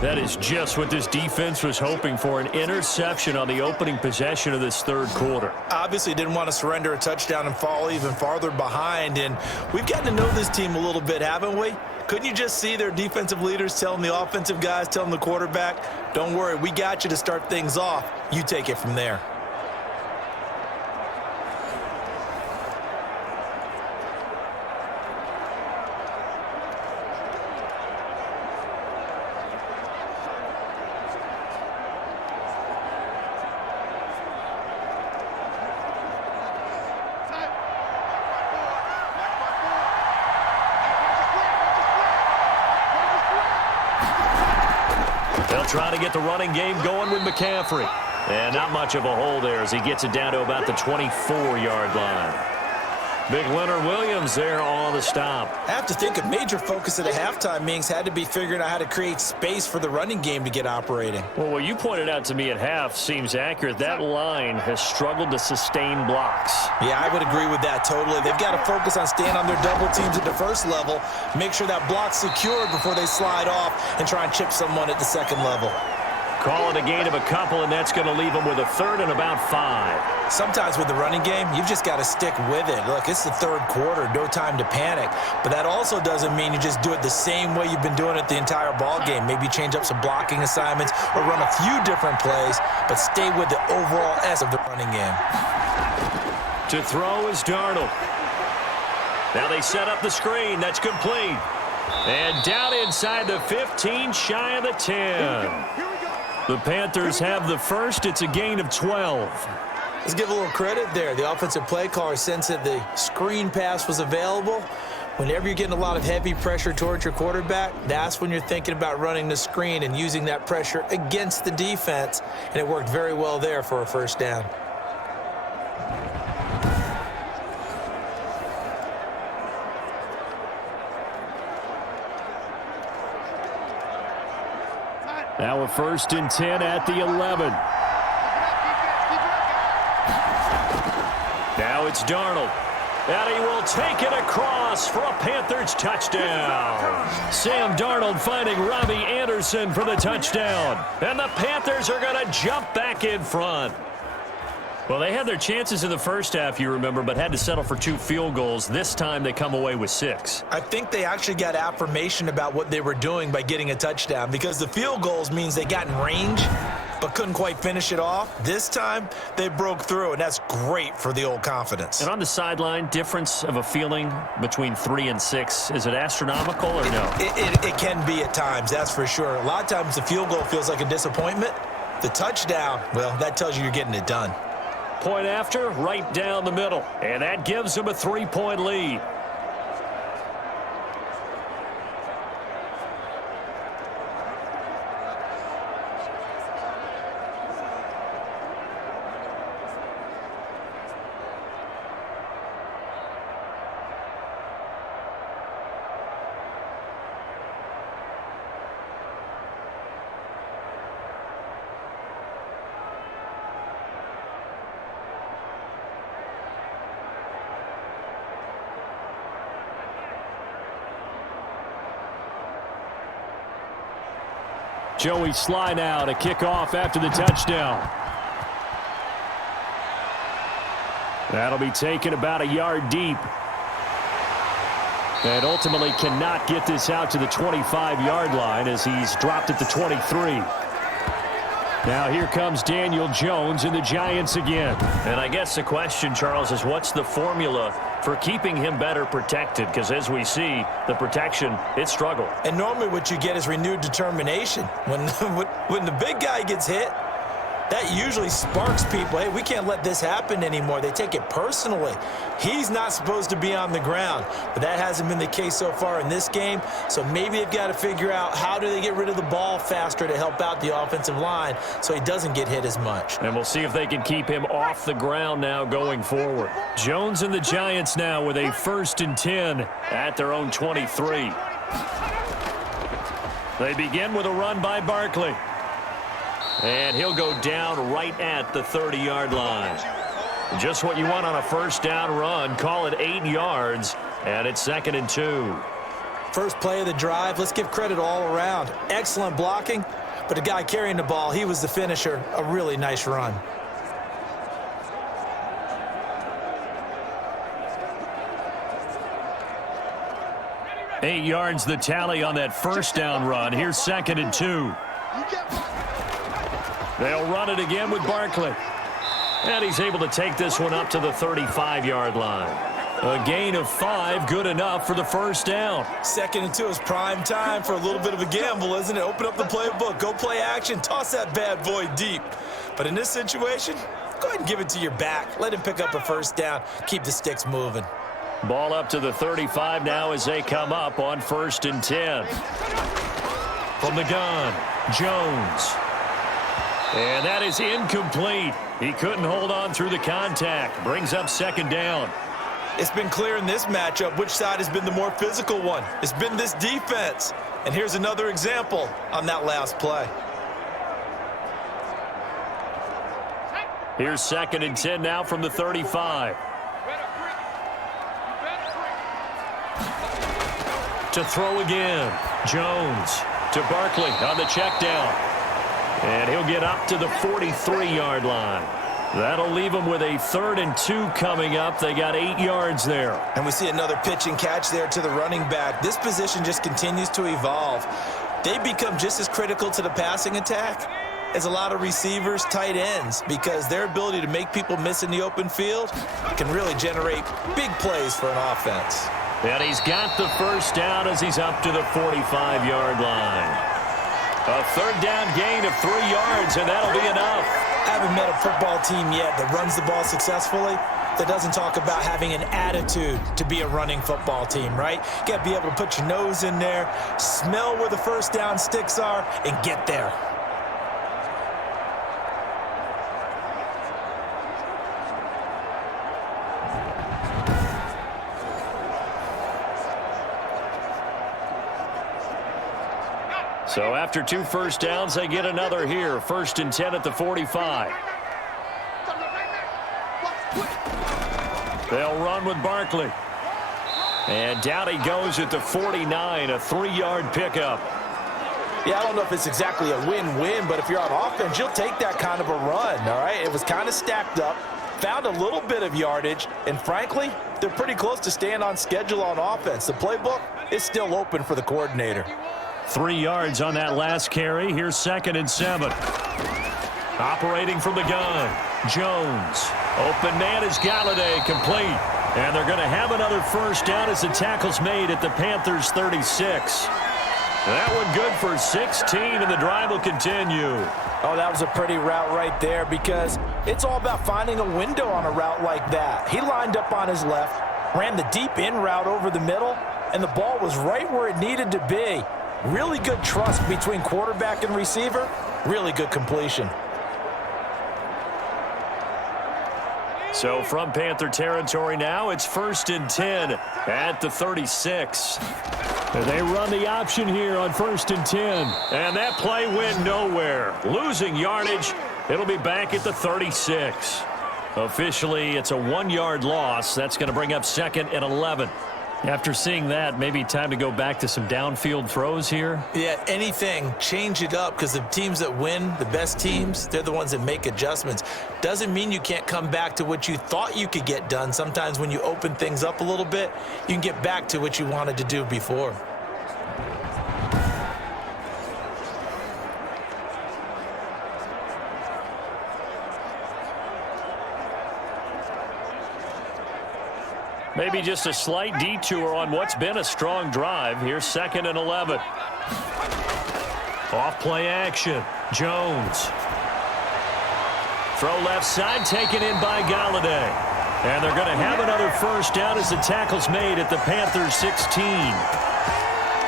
That is just what this defense was hoping for, an interception on the opening possession of this 3rd quarter. Obviously didn't want to surrender a touchdown and fall even farther behind. And we've gotten to know this team a little bit, haven't we? Couldn't you just see their defensive leaders telling the offensive guys, telling the quarterback, don't worry, we got you to start things off. You take it from there. Trying to get the running game going with McCaffrey. And not much of a hole there as he gets it down to about the 24-yard line. Big Leonard Williams there on the stop. I have to think a major focus at a halftime meetings had to be figuring out how to create space for the running game to get operating. Well, what you pointed out to me at half seems accurate. That line has struggled to sustain blocks. Yeah, I would agree with that totally. They've got to focus on staying on their double teams at the first level, make sure that block's secured before they slide off and try and chip someone at the second level. Call it a gain of a couple, and that's going to leave them with a 3rd and about 5. Sometimes with the running game, you've just got to stick with it. Look, it's the 3rd quarter, no time to panic. But that also doesn't mean you just do it the same way you've been doing it the entire ball game. Maybe change up some blocking assignments or run a few different plays, but stay with the overall S of the running game. To throw is Darnold. Now they set up the screen. That's complete. And down inside the 15, shy of the 10. The Panthers have the first. It's a gain of 12. Let's give a little credit there. The offensive play caller sensed that the screen pass was available. Whenever you're getting a lot of heavy pressure towards your quarterback, that's when you're thinking about running the screen and using that pressure against the defense. And it worked very well there for a first down. Now a 1st and 10 at the 11. Now it's Darnold. And he will take it across for a Panthers touchdown. Sam Darnold finding Robbie Anderson for the touchdown. And the Panthers are going to jump back in front. Well, they had their chances in the first half, you remember, but had to settle for 2 field goals. This time they come away with 6. I think they actually got affirmation about what they were doing by getting a touchdown, because the field goals means they got in range but couldn't quite finish it off. This time they broke through, and that's great for the old confidence. And on the sideline, difference of a feeling between 3 and 6, is it astronomical or no? It can be at times, that's for sure. A lot of times the field goal feels like a disappointment. The touchdown, well, that tells you you're getting it done. Point after, right down the middle. And that gives them a 3-point lead. Joey Sly now to kick off after the touchdown. That'll be taken about a yard deep. And ultimately cannot get this out to the 25-yard line as he's dropped at the 23. Now here comes Daniel Jones and the Giants again. And I guess the question, Charles, is what's the formula for keeping him better protected? Because as we see, the protection, it struggled. And normally what you get is renewed determination. When the big guy gets hit, that usually sparks people. Hey, we can't let this happen anymore. They take it personally. He's not supposed to be on the ground, but that hasn't been the case so far in this game. So maybe they've got to figure out how do they get rid of the ball faster to help out the offensive line so he doesn't get hit as much. And we'll see if they can keep him off the ground now going forward. Jones and the Giants now with a 1st and 10 at their own 23. They begin with a run by Barkley. And he'll go down right at the 30-yard line. Just what you want on a 1st down run. Call it 8 yards, and it's 2nd and 2. First play of the drive, let's give credit all around. Excellent blocking, but the guy carrying the ball, he was the finisher. A really nice run. Eight yards the tally on that 1st down run. Here's 2nd and 2. They'll run it again with Barkley. And he's able to take this one up to the 35-yard line. A gain of 5, good enough for the 1st down. 2nd and 2 is prime time for a little bit of a gamble, isn't it? Open up the playbook, go play action, toss that bad boy deep. But in this situation, go ahead and give it to your back. Let him pick up a 1st down, keep the sticks moving. Ball up to the 35 now as they come up on 1st and 10. From the gun, Jones. And that is incomplete. He couldn't hold on through the contact. Brings up 2nd down. It's been clear in this matchup which side has been the more physical one. It's been this defense. And here's another example on that last play. Here's 2nd and 10 now from the 35. To throw again. Jones to Barkley on the check down. And he'll get up to the 43-yard line. That'll leave them with a 3rd and 2 coming up. They got 8 yards there. And we see another pitch and catch there to the running back. This position just continues to evolve. They become just as critical to the passing attack as a lot of receivers, tight ends, because their ability to make people miss in the open field can really generate big plays for an offense. And he's got the 1st down as he's up to the 45-yard line. A 3rd down gain of 3 yards, and that'll be enough. I haven't met a football team yet that runs the ball successfully that doesn't talk about having an attitude to be a running football team, right? You got to be able to put your nose in there, smell where the 1st down sticks are, and get there. So after 2 1st downs, they get another here. 1st and 10 at the 45. They'll run with Barkley. And down he goes at the 49, a 3-yard pickup. Yeah, I don't know if it's exactly a win-win, but if you're on offense, you'll take that kind of a run, all right? It was kind of stacked up, found a little bit of yardage, and frankly, they're pretty close to staying on schedule on offense. The playbook is still open for the coordinator. 3 yards on that last carry. Here's 2nd and 7. Operating from the gun, Jones. Open man is Galladay, complete. And they're going to have another 1st down as the tackle's made at the Panthers' 36. That one good for 16, and the drive will continue. Oh, that was a pretty route right there because it's all about finding a window on a route like that. He lined up on his left, ran the deep in route over the middle, and the ball was right where it needed to be. Really good trust between quarterback and receiver. Really good completion. So from Panther territory now, it's 1st and 10 at the 36. They run the option here on 1st and 10. And that play went nowhere. Losing yardage. It'll be back at the 36. Officially, it's a 1-yard loss. That's going to bring up 2nd and 11. After seeing that, maybe time to go back to some downfield throws here. Yeah, anything. Change it up, because the teams that win, the best teams, they're the ones that make adjustments. Doesn't mean you can't come back to what you thought you could get done. Sometimes when you open things up a little bit, you can get back to what you wanted to do before. Maybe just a slight detour on what's been a strong drive. Here's 2nd and 11. Off play action. Jones. Throw left side, taken in by Galladay. And they're going to have another first down as the tackle's made at the Panthers 16.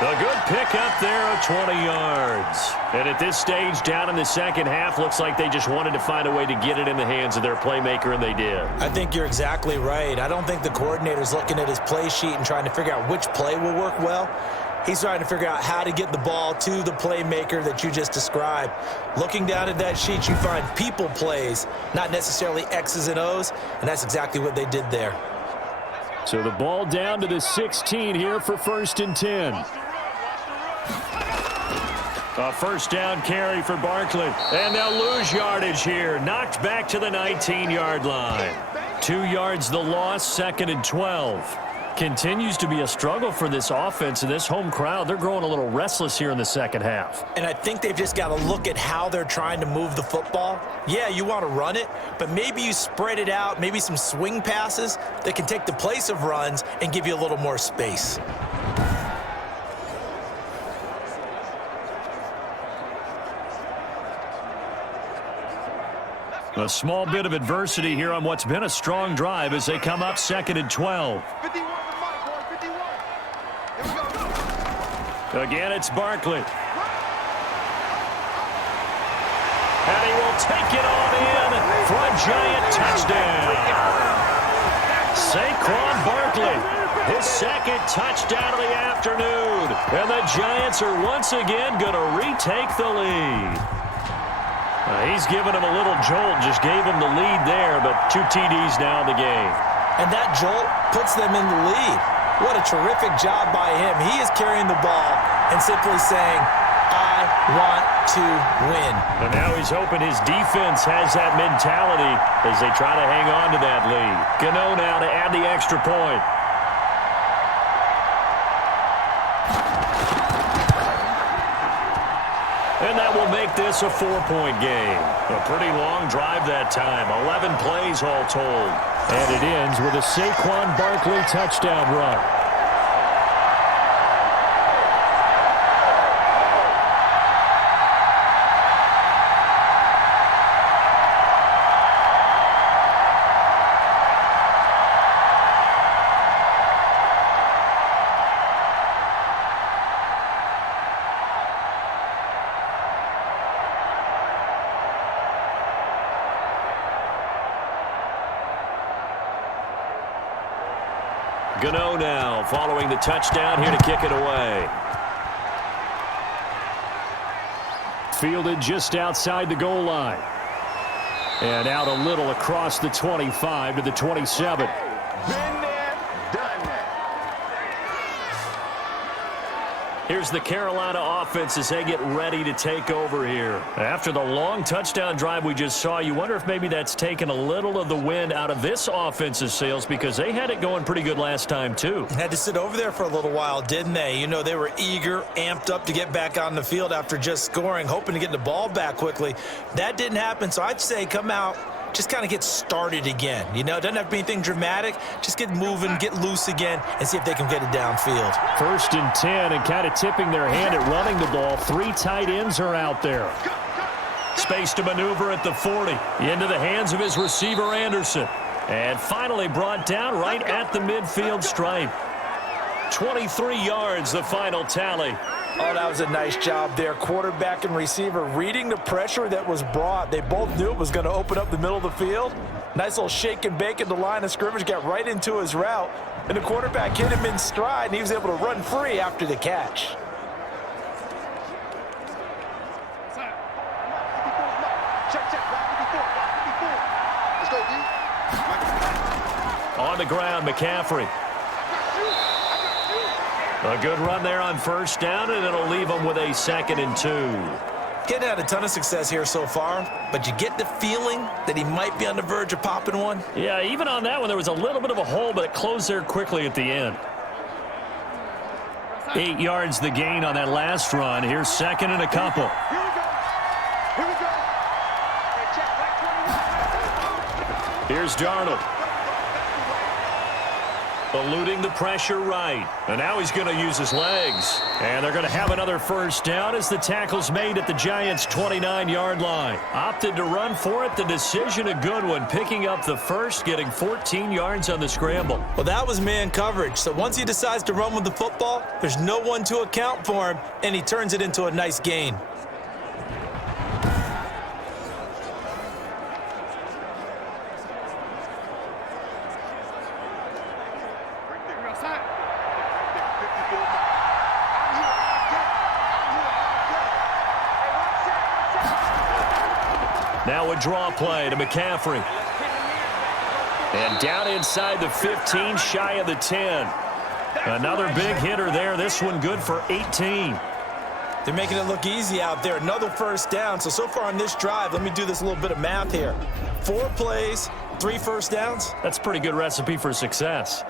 A good pickup there of 20 yards. And at this stage, down in the second half, looks like they just wanted to find a way to get it in the hands of their playmaker, and they did. I think you're exactly right. I don't think the coordinator's looking at his play sheet and trying to figure out which play will work well. He's trying to figure out how to get the ball to the playmaker that you just described. Looking down at that sheet, you find people plays, not necessarily X's and O's, and that's exactly what they did there. So the ball down to the 16 here for 1st and 10. A first down carry for Barkley. And they'll lose yardage here. Knocked back to the 19-yard line. 2 yards the loss, 2nd and 12. Continues to be a struggle for this offense and this home crowd. They're growing a little restless here in the second half. And I think they've just got to look at how they're trying to move the football. Yeah, you want to run it, but maybe you spread it out, maybe some swing passes that can take the place of runs and give you a little more space. A small bit of adversity here on what's been a strong drive as they come up 2nd and 12. 51 to Mike, boy, 51. Here we go. Again, it's Barkley. And he will take it on in for a giant touchdown. Saquon Barkley, his 2nd touchdown of the afternoon. And the Giants are once again going to retake the lead. He's given him a little jolt, just gave him the lead there, but 2 TDs now in the game. And that jolt puts them in the lead. What a terrific job by him. He is carrying the ball and simply saying, I want to win. And now he's hoping his defense has that mentality as they try to hang on to that lead. Gano now to add the extra point. And that will make this a 4-point game. A pretty long drive that time. 11 plays all told. And it ends with a Saquon Barkley touchdown run. Gano now following the touchdown here to kick it away. Fielded just outside the goal line. And out a little across the 25 to the 27. Been there, done that. Here's the Carolina offense as they get ready to take over here. After the long touchdown drive we just saw, you wonder if maybe that's taken a little of the wind out of this offense's sails because they had it going pretty good last time too. Had to sit over there for a little while, didn't they? You know, they were eager, amped up to get back on the field after just scoring, hoping to get the ball back quickly. That didn't happen, so I'd say come out, just kind of get started again. You know, it doesn't have to be anything dramatic. Just get moving, get loose again, and see if they can get it downfield. 1st and 10, and kind of tipping their hand at running the ball. 3 tight ends are out there. Space to maneuver at the 40. Into the hands of his receiver, Anderson. And finally brought down right at the midfield stripe. 23 yards, the final tally. Oh, that was a nice job there. Quarterback and receiver reading the pressure that was brought. They both knew it was going to open up the middle of the field. Nice little shake and bake at the line of scrimmage, got right into his route. And the quarterback hit him in stride, and he was able to run free after the catch. Check, 54. Let's go, D. On the ground, McCaffrey. A good run there on first down, and it'll leave them with a 2nd and 2. Getting had a ton of success here so far, but you get the feeling that he might be on the verge of popping one. Yeah, even on that one, there was a little bit of a hole, but it closed there quickly at the end. 8 yards the gain on that last run. Here's 2nd and a couple. Here we go. Hey, check, right 21. Here's Darnold. Eluding the pressure right. And now he's going to use his legs. And they're going to have another first down as the tackle's made at the Giants' 29-yard line. Opted to run for it. The decision a good one. Picking up the first, getting 14 yards on the scramble. Well, that was man coverage. So once he decides to run with the football, there's no one to account for him, and he turns it into a nice gain. Now a draw play to McCaffrey. And down inside the 15, shy of the 10. Another big hitter there. This one good for 18. They're making it look easy out there. Another first down. So far on this drive, let me do this little bit of math here. 4 plays, 3 first downs. That's a pretty good recipe for success.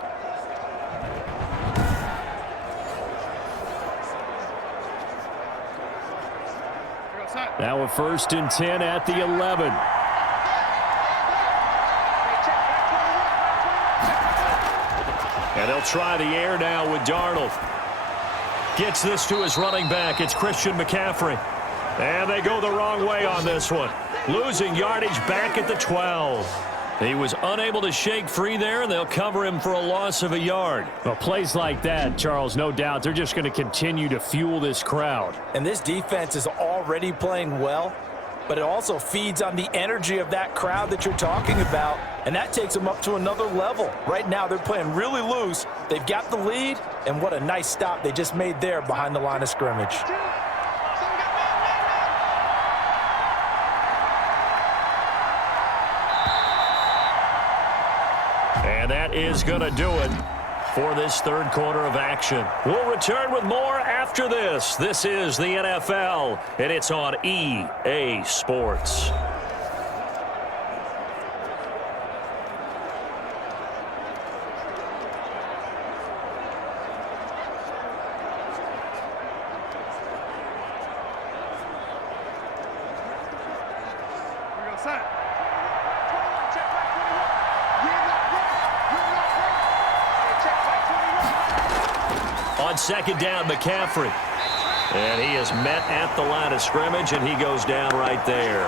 Now a 1st and 10 at the 11. And they'll try the air now with Darnold. Gets this to his running back. It's Christian McCaffrey. And they go the wrong way on this one. Losing yardage back at the 12. He was unable to shake free there, and they'll cover him for a loss of a yard. Well, plays like that, Charles, no doubt, they're just going to continue to fuel this crowd. And this defense is already playing well, but it also feeds on the energy of that crowd that you're talking about, and that takes them up to another level. Right now, they're playing really loose. They've got the lead, and what a nice stop they just made there behind the line of scrimmage. And that is going to do it for this 3rd quarter of action. We'll return with more after this. This is the NFL, and it's on EA Sports. On 2nd down, McCaffrey. And he is met at the line of scrimmage, and he goes down right there.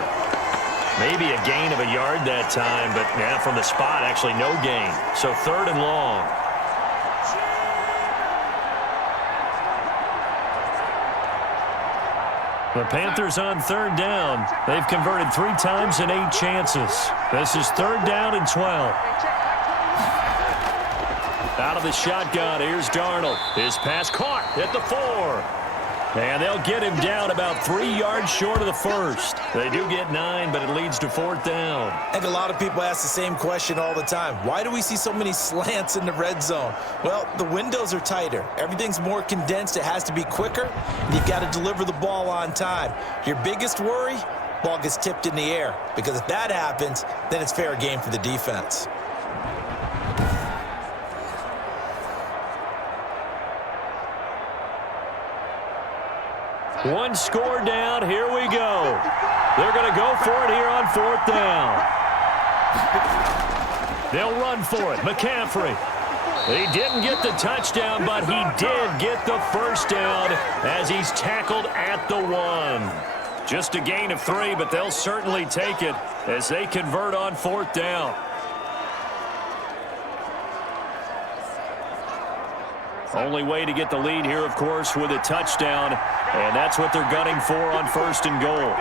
Maybe a gain of a yard that time, but yeah, from the spot, actually no gain. So 3rd and long. The Panthers on 3rd down. They've converted 3 times in 8 chances. This is 3rd down and 12. Out of the shotgun, here's Darnold. His pass caught at the 4. And they'll get him down about 3 yards short of the 1st. They do get 9, but it leads to 4th down. I think a lot of people ask the same question all the time. Why do we see so many slants in the red zone? Well, the windows are tighter. Everything's more condensed. It has to be quicker, and you've got to deliver the ball on time. Your biggest worry, ball gets tipped in the air, because if that happens, then it's fair game for the defense. One score down. Here we go. They're going to go for it here on 4th down. They'll run for it. McCaffrey. He didn't get the touchdown, but he did get the first down as he's tackled at the 1. Just a gain of 3, but they'll certainly take it as they convert on 4th down. Only way to get the lead here, of course, with a touchdown, and that's what they're gunning for on 1st and goal.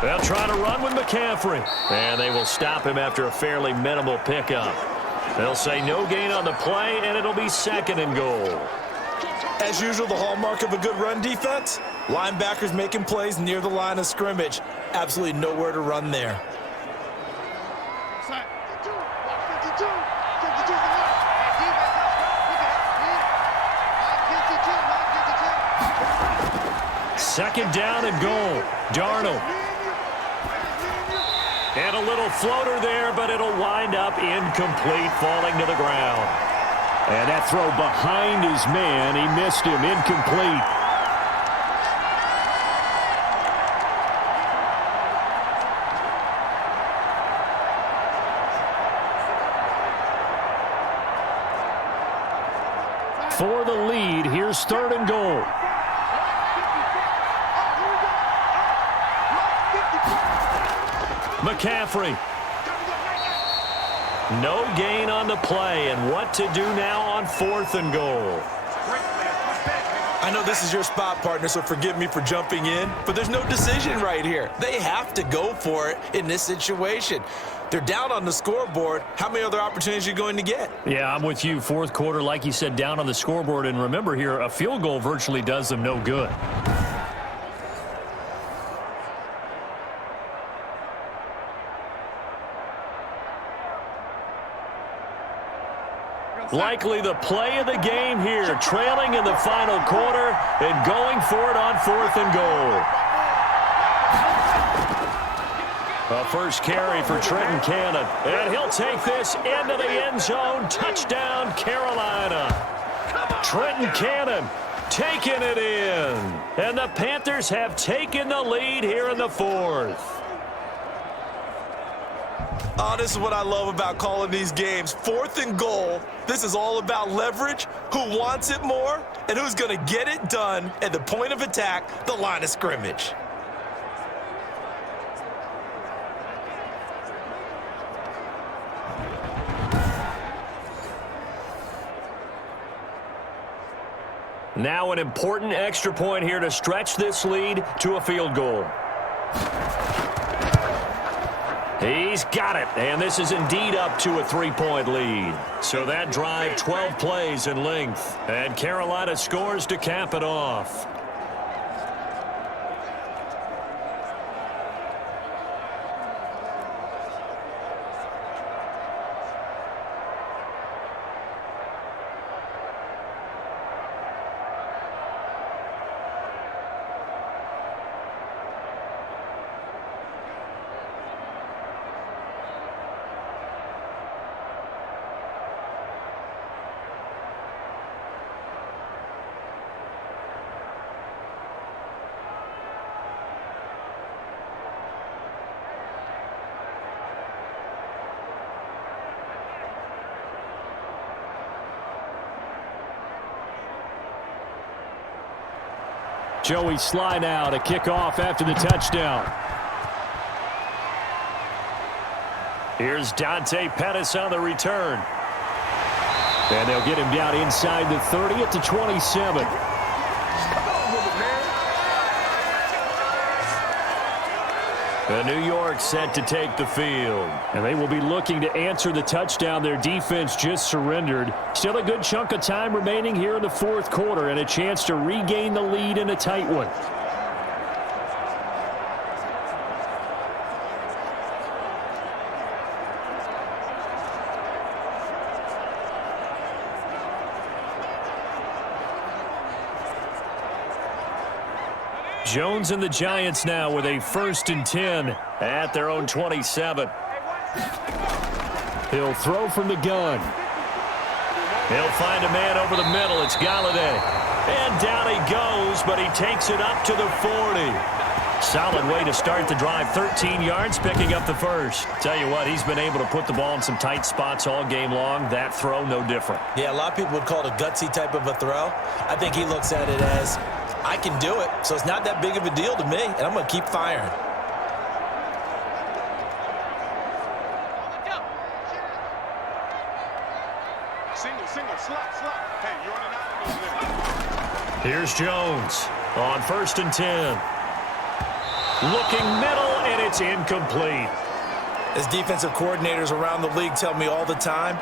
They'll try to run with McCaffrey, and they will stop him after a fairly minimal pickup. They'll say no gain on the play, and it'll be 2nd and goal. As usual, the hallmark of a good run defense, linebackers making plays near the line of scrimmage. Absolutely nowhere to run there. Second down and goal. Darnold. And a little floater there, but it'll wind up incomplete, falling to the ground. And that throw behind his man, he missed him, incomplete. For the lead, here's third and goal. McCaffrey. No gain on the play, and what to do now on fourth and goal. I know this is your spot, partner, so forgive me for jumping in, but there's no decision right here. They have to go for it in this situation. They're down on the scoreboard. How many other opportunities are you going to get? Yeah, I'm with you. Fourth quarter, like you said, down on the scoreboard. And remember here, a field goal virtually does them no good. Likely the play of the game here, trailing in the final quarter and going for it on fourth and goal. A first carry for Trenton Cannon, and he'll take this into the end zone. Touchdown, Carolina. Trenton Cannon taking it in, and the Panthers have taken the lead here in the fourth. Oh, this is what I love about calling these games. Fourth and goal. This is all about leverage, who wants it more, and who's going to get it done at the point of attack, the line of scrimmage. Now an important extra point here to stretch this lead to a field goal. He's got it, and this is indeed up to a 3-point lead. So that drive, 12 plays in length, and Carolina scores to cap it off. Joey Sly now to kick off after the touchdown. Here's Dante Pettis on the return. And they'll get him down inside the 30 at the 27. The New York set to take the field. And they will be looking to answer the touchdown their defense just surrendered. Still a good chunk of time remaining here in the fourth quarter and a chance to regain the lead in a tight one. Jones and the Giants now with a 1st and 10 at their own 27. He'll throw from the gun. He'll find a man over the middle. It's Galladay. And down he goes, but he takes it up to the 40. Solid way to start the drive. 13 yards, picking up the first. Tell you what, he's been able to put the ball in some tight spots all game long. That throw, no different. Yeah, a lot of people would call it a gutsy type of a throw. I think he looks at it as, I can do it, so it's not that big of a deal to me, and I'm going to keep firing. Single, slot. Hey, you're on an island over there. Here's Jones on 1st and 10. Looking middle, and it's incomplete. As defensive coordinators around the league tell me all the time,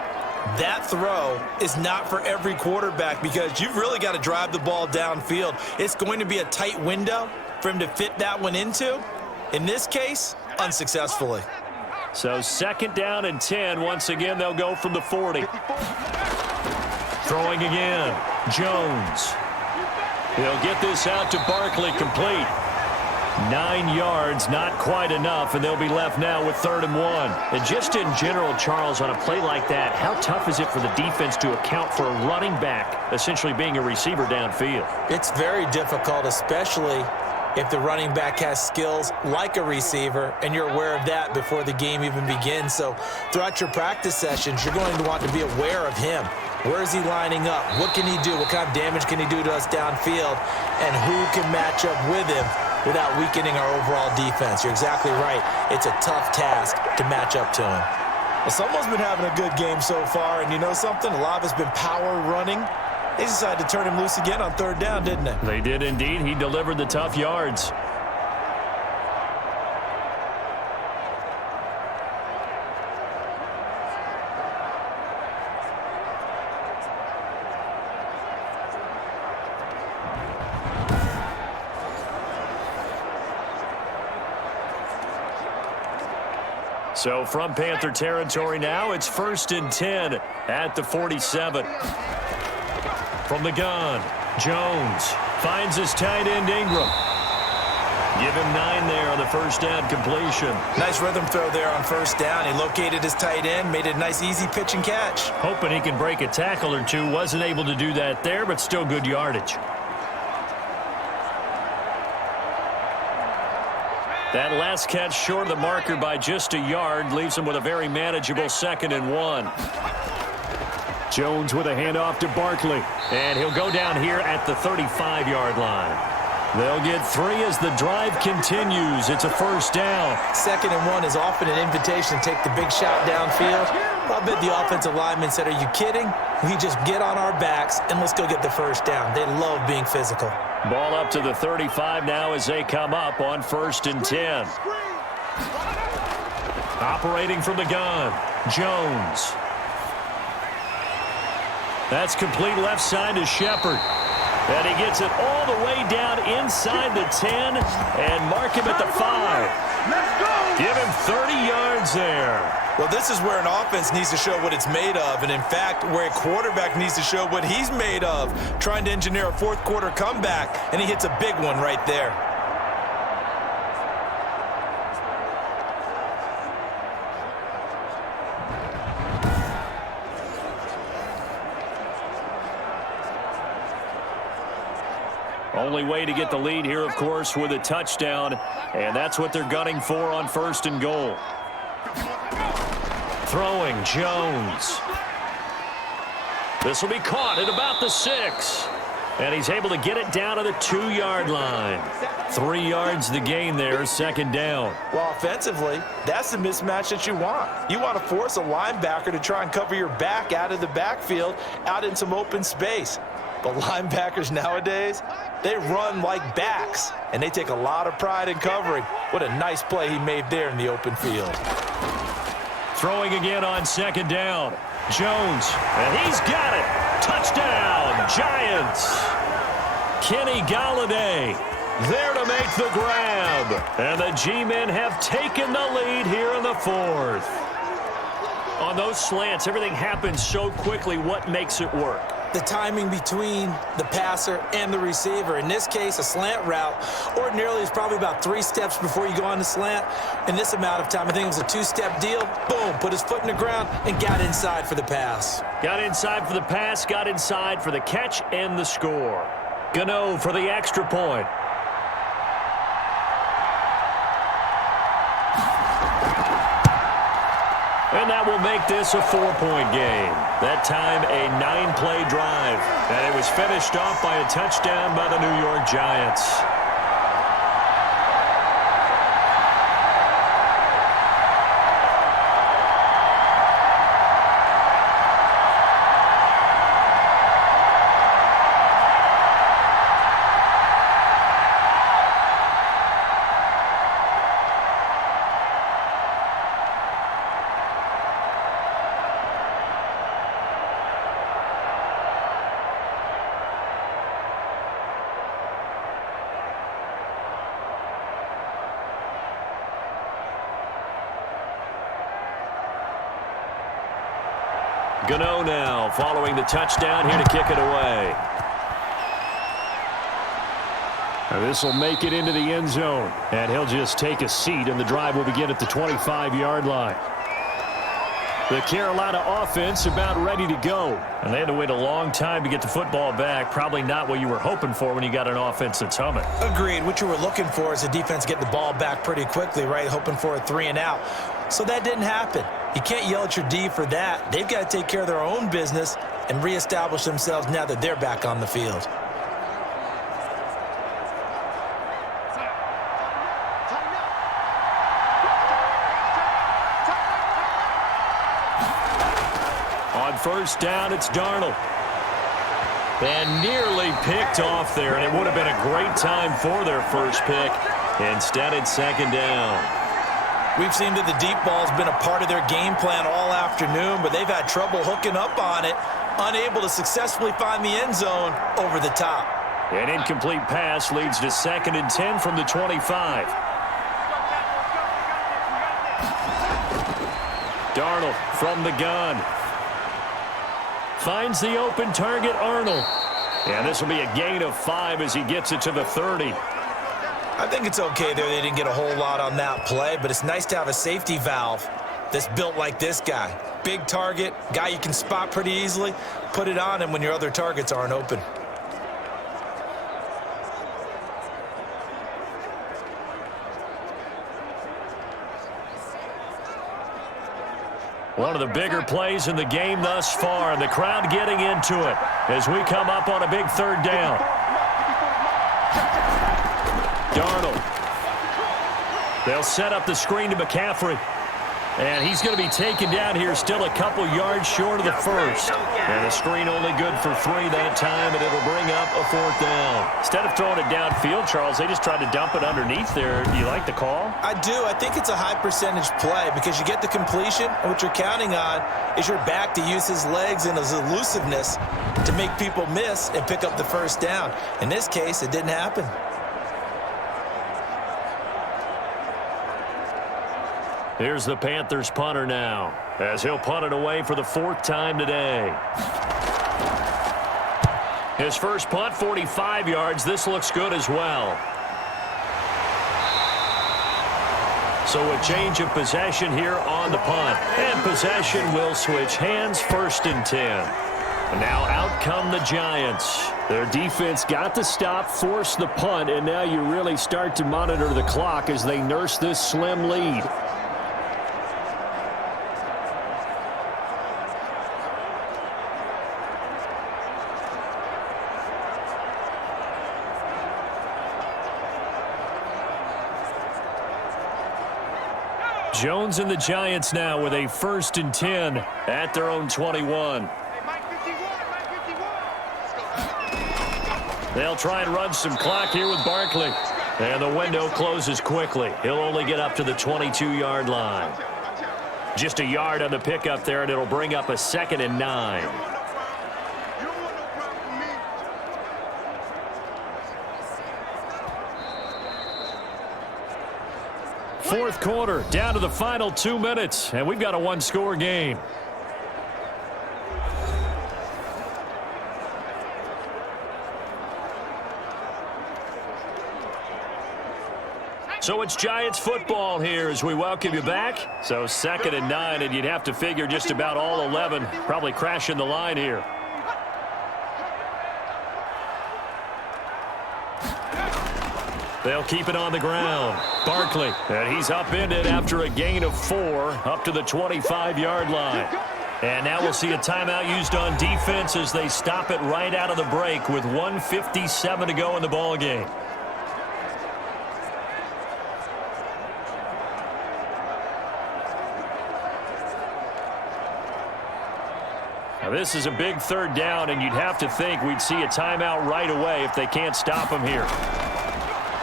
that throw is not for every quarterback because you've really got to drive the ball downfield. It's going to be a tight window for him to fit that one into. In this case, unsuccessfully. So 2nd down and 10. Once again, they'll go from the 40. Throwing again. Jones. He'll get this out to Barkley, complete. 9 yards, not quite enough, and they'll be left now with 3rd and 1. And just in general, Charles, on a play like that, how tough is it for the defense to account for a running back essentially being a receiver downfield? It's very difficult, especially if the running back has skills like a receiver, and you're aware of that before the game even begins. So throughout your practice sessions, you're going to want to be aware of him. Where is he lining up? What can he do? What kind of damage can he do to us downfield? And who can match up with him without weakening our overall defense? You're exactly right. It's a tough task to match up to him. Well, someone's been having a good game so far, and you know something? A lot of it's been power running. They decided to turn him loose again on 3rd down, didn't they? They did indeed. He delivered the tough yards. So from Panther territory now, it's 1st and 10 at the 47. From the gun, Jones finds his tight end Ingram. Give him 9 there on the 1st down completion. Nice rhythm throw there on 1st down. He located his tight end, made it a nice easy pitch and catch. Hoping he can break a tackle or two. Wasn't able to do that there, but still good yardage. That last catch short of the marker by just a yard leaves him with a very manageable 2nd and 1. Jones with a handoff to Barkley, and he'll go down here at the 35-yard line. They'll get 3 as the drive continues. It's a 1st down. 2nd and 1 is often an invitation to take the big shot downfield. I bet the offensive lineman said, "Are you kidding? We just get on our backs and let's go get the 1st down." They love being physical. Ball up to the 35 now as they come up on 1st and 10. Operating from the gun, Jones. That's complete left side to Shepard. And he gets it all the way down inside the 10 and mark him at the 5. Give him 30 yards there. Well, this is where an offense needs to show what it's made of, and in fact, where a quarterback needs to show what he's made of, trying to engineer a 4th quarter comeback, and he hits a big one right there. Only way to get the lead here, of course, with a touchdown, and that's what they're gunning for on 1st and goal. Throwing, Jones. This will be caught at about the 6. And he's able to get it down to the 2-yard line. 3 yards the gain there, 2nd down. Well, offensively, that's the mismatch that you want. You want to force a linebacker to try and cover your back out of the backfield, out in some open space. But linebackers nowadays, they run like backs, and they take a lot of pride in covering. What a nice play he made there in the open field. Throwing again on 2nd down. Jones, and he's got it. Touchdown, Giants. Kenny Galladay there to make the grab. And the G-men have taken the lead here in the 4th. On those slants, everything happens so quickly. What makes it work? The timing between the passer and the receiver. In this case, a slant route ordinarily is probably about 3 steps before you go on the slant. In this amount of time, I think it was a 2-step deal. Boom, put his foot in the ground and got inside for the pass. Got inside for the pass, got inside for the catch and the score. Gano for the extra point. And that will make this a 4-point game. That time a 9-play drive. And it was finished off by a touchdown by the New York Giants. Gano now following the touchdown here to kick it away. This will make it into the end zone, and he'll just take a seat, and the drive will begin at the 25-yard line. The Carolina offense about ready to go. And they had to wait a long time to get the football back. Probably not what you were hoping for when you got an offense that's humming. Agreed. What you were looking for is a defense getting the ball back pretty quickly, right? Hoping for a 3-and-out. So that didn't happen. You can't yell at your D for that. They've got to take care of their own business and reestablish themselves now that they're back on the field. On first down, it's Darnold. And nearly picked off there, and it would have been a great time for their first pick. Instead, it's second down. We've seen that the deep ball's been a part of their game plan all afternoon, but they've had trouble hooking up on it, unable to successfully find the end zone over the top. An incomplete pass leads to 2nd and 10 from the 25. Darnold from the gun. Finds the open target, Arnold. And this will be a gain of 5 as he gets it to the 30. I think it's okay there. They didn't get a whole lot on that play, but it's nice to have a safety valve that's built like this guy. Big target, guy you can spot pretty easily. Put it on him when your other targets aren't open. One of the bigger plays in the game thus far, and the crowd getting into it as we come up on a big third down. Darnold. They'll set up the screen to McCaffrey. And he's going to be taken down here, still a couple yards short of the first. And the screen only good for 3 that time, and it'll bring up a 4th down. Instead of throwing it downfield, Charles, they just tried to dump it underneath there. Do you like the call? I do. I think it's a high percentage play because you get the completion, and what you're counting on is your back to use his legs and his elusiveness to make people miss and pick up the first down. In this case, it didn't happen. Here's the Panthers punter now, as he'll punt it away for the 4th time today. His first punt, 45 yards. This looks good as well. So a change of possession here on the punt. And possession will switch hands, 1st and 10. And now out come the Giants. Their defense got the stop, forced the punt, and now you really start to monitor the clock as they nurse this slim lead. Jones and the Giants now with a 1st and 10 at their own 21. They'll try and run some clock here with Barkley. And the window closes quickly. He'll only get up to the 22-yard line. Just a yard on the pickup there, and it'll bring up a 2nd and 9. Fourth quarter, down to the final 2 minutes, and we've got a 1-score game. So it's Giants football here as we welcome you back. So 2nd and 9, and you'd have to figure just about all 11 probably crashing the line here. They'll keep it on the ground. Barkley, and he's upended after a gain of 4 up to the 25-yard line. And now we'll see a timeout used on defense as they stop it right out of the break with 1:57 to go in the ballgame. Now this is a big 3rd down, and you'd have to think we'd see a timeout right away if they can't stop him here.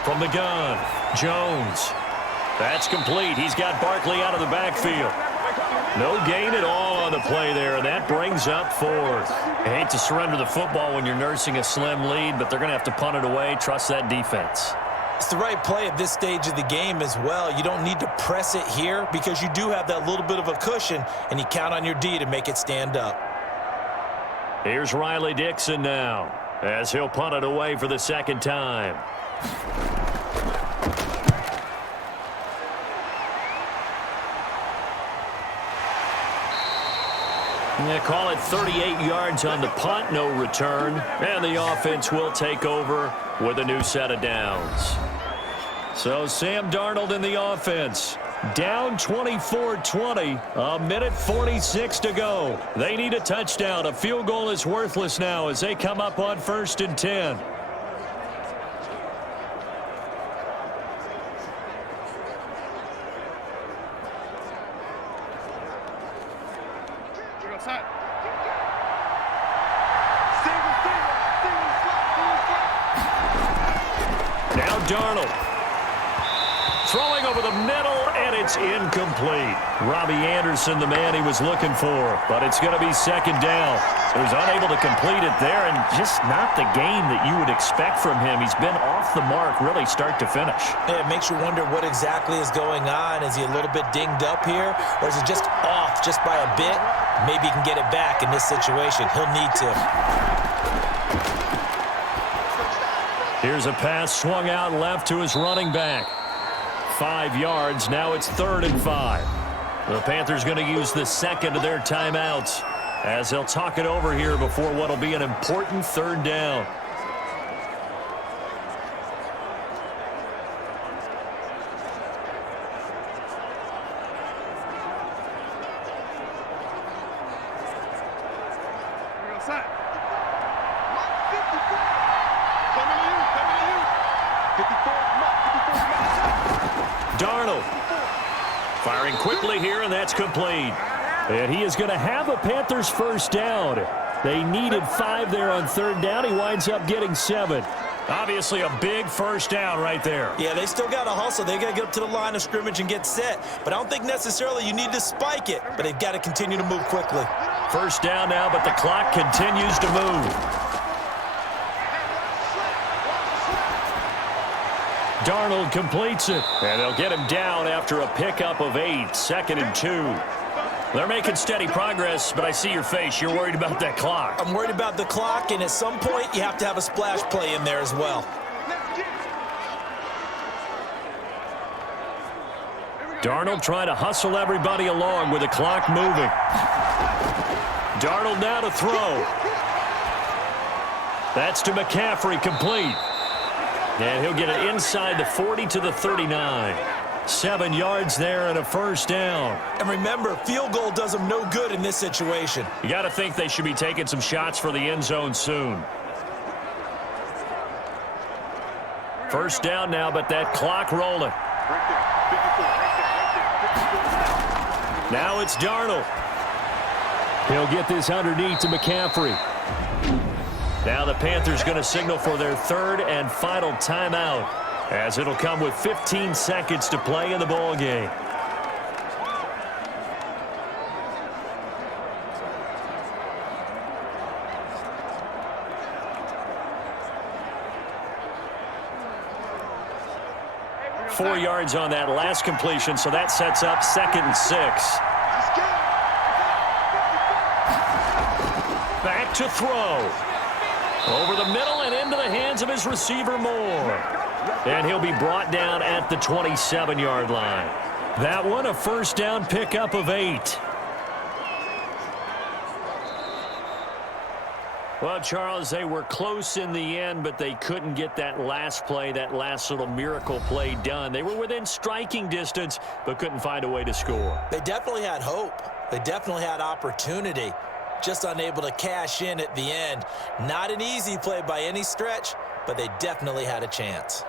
From the gun, Jones. That's complete. He's got Barkley out of the backfield. No gain at all on the play there, and that brings up 4th. I hate to surrender the football when you're nursing a slim lead, but they're going to have to punt it away. Trust that defense. It's the right play at this stage of the game as well. You don't need to press it here because you do have that little bit of a cushion, and you count on your D to make it stand up. Here's Riley Dixon now as he'll punt it away for the 2nd time. Yeah, call it 38 yards on the punt, no return. And the offense will take over with a new set of downs. So Sam Darnold in the offense. Down 24-20, a minute 46 to go. They need a touchdown. A field goal is worthless now as they come up on 1st and 10. Now Darnold. Throwing over the middle, and it's incomplete. Robbie Anderson, the man he was looking for, but it's going to be 2nd down. So he's unable to complete it there, and just not the game that you would expect from him. He's been off the mark, really start to finish. Yeah, it makes you wonder what exactly is going on. Is he a little bit dinged up here, or is he just off just by a bit? Maybe he can get it back in this situation. He'll need to. Here's a pass swung out left to his running back. 5 yards. Now it's 3rd and 5. The Panthers going to use the second of their timeouts as they'll talk it over here before what will be an important 3rd down. Darnold firing quickly here, and that's complete. And he is going to have a Panthers 1st down. They needed 5 there on 3rd down. He winds up getting 7. Obviously a big 1st down right there. Yeah, they still got to hustle. They got to get up to the line of scrimmage and get set. But I don't think necessarily you need to spike it, but they've got to continue to move quickly. 1st down now, but the clock continues to move. Darnold completes it, and they'll get him down after a pickup of 8, 2nd and 2. They're making steady progress, but I see your face. You're worried about that clock. I'm worried about the clock, and at some point, you have to have a splash play in there as well. Darnold trying to hustle everybody along with the clock moving. Darnold now to throw. That's to McCaffrey, complete. And he'll get it inside the 40 to the 39. 7 yards there and a 1st down. And remember, field goal does them no good in this situation. You got to think they should be taking some shots for the end zone soon. 1st down now, but that clock rolling. Now it's Darnold. He'll get this underneath to McCaffrey. Now the Panthers going to signal for their 3rd and final timeout, as it'll come with 15 seconds to play in the ball game. Four yards on that last completion, so that sets up 2nd and 6. Back to throw. Over the middle and into the hands of his receiver Moore. And he'll be brought down at the 27-yard line. That one a 1st down pickup of 8. Well, Charles, they were close in the end, but they couldn't get that last play, that last little miracle play done. They were within striking distance, but couldn't find a way to score. They definitely had hope. They definitely had opportunity. Just unable to cash in at the end. Not an easy play by any stretch, but they definitely had a chance.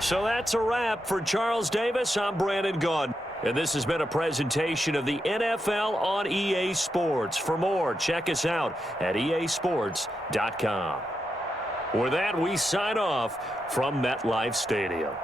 So that's a wrap for Charles Davis. I'm Brandon Gaudin. And this has been a presentation of the NFL on EA Sports. For more, check us out at easports.com. With that, we sign off from MetLife Stadium.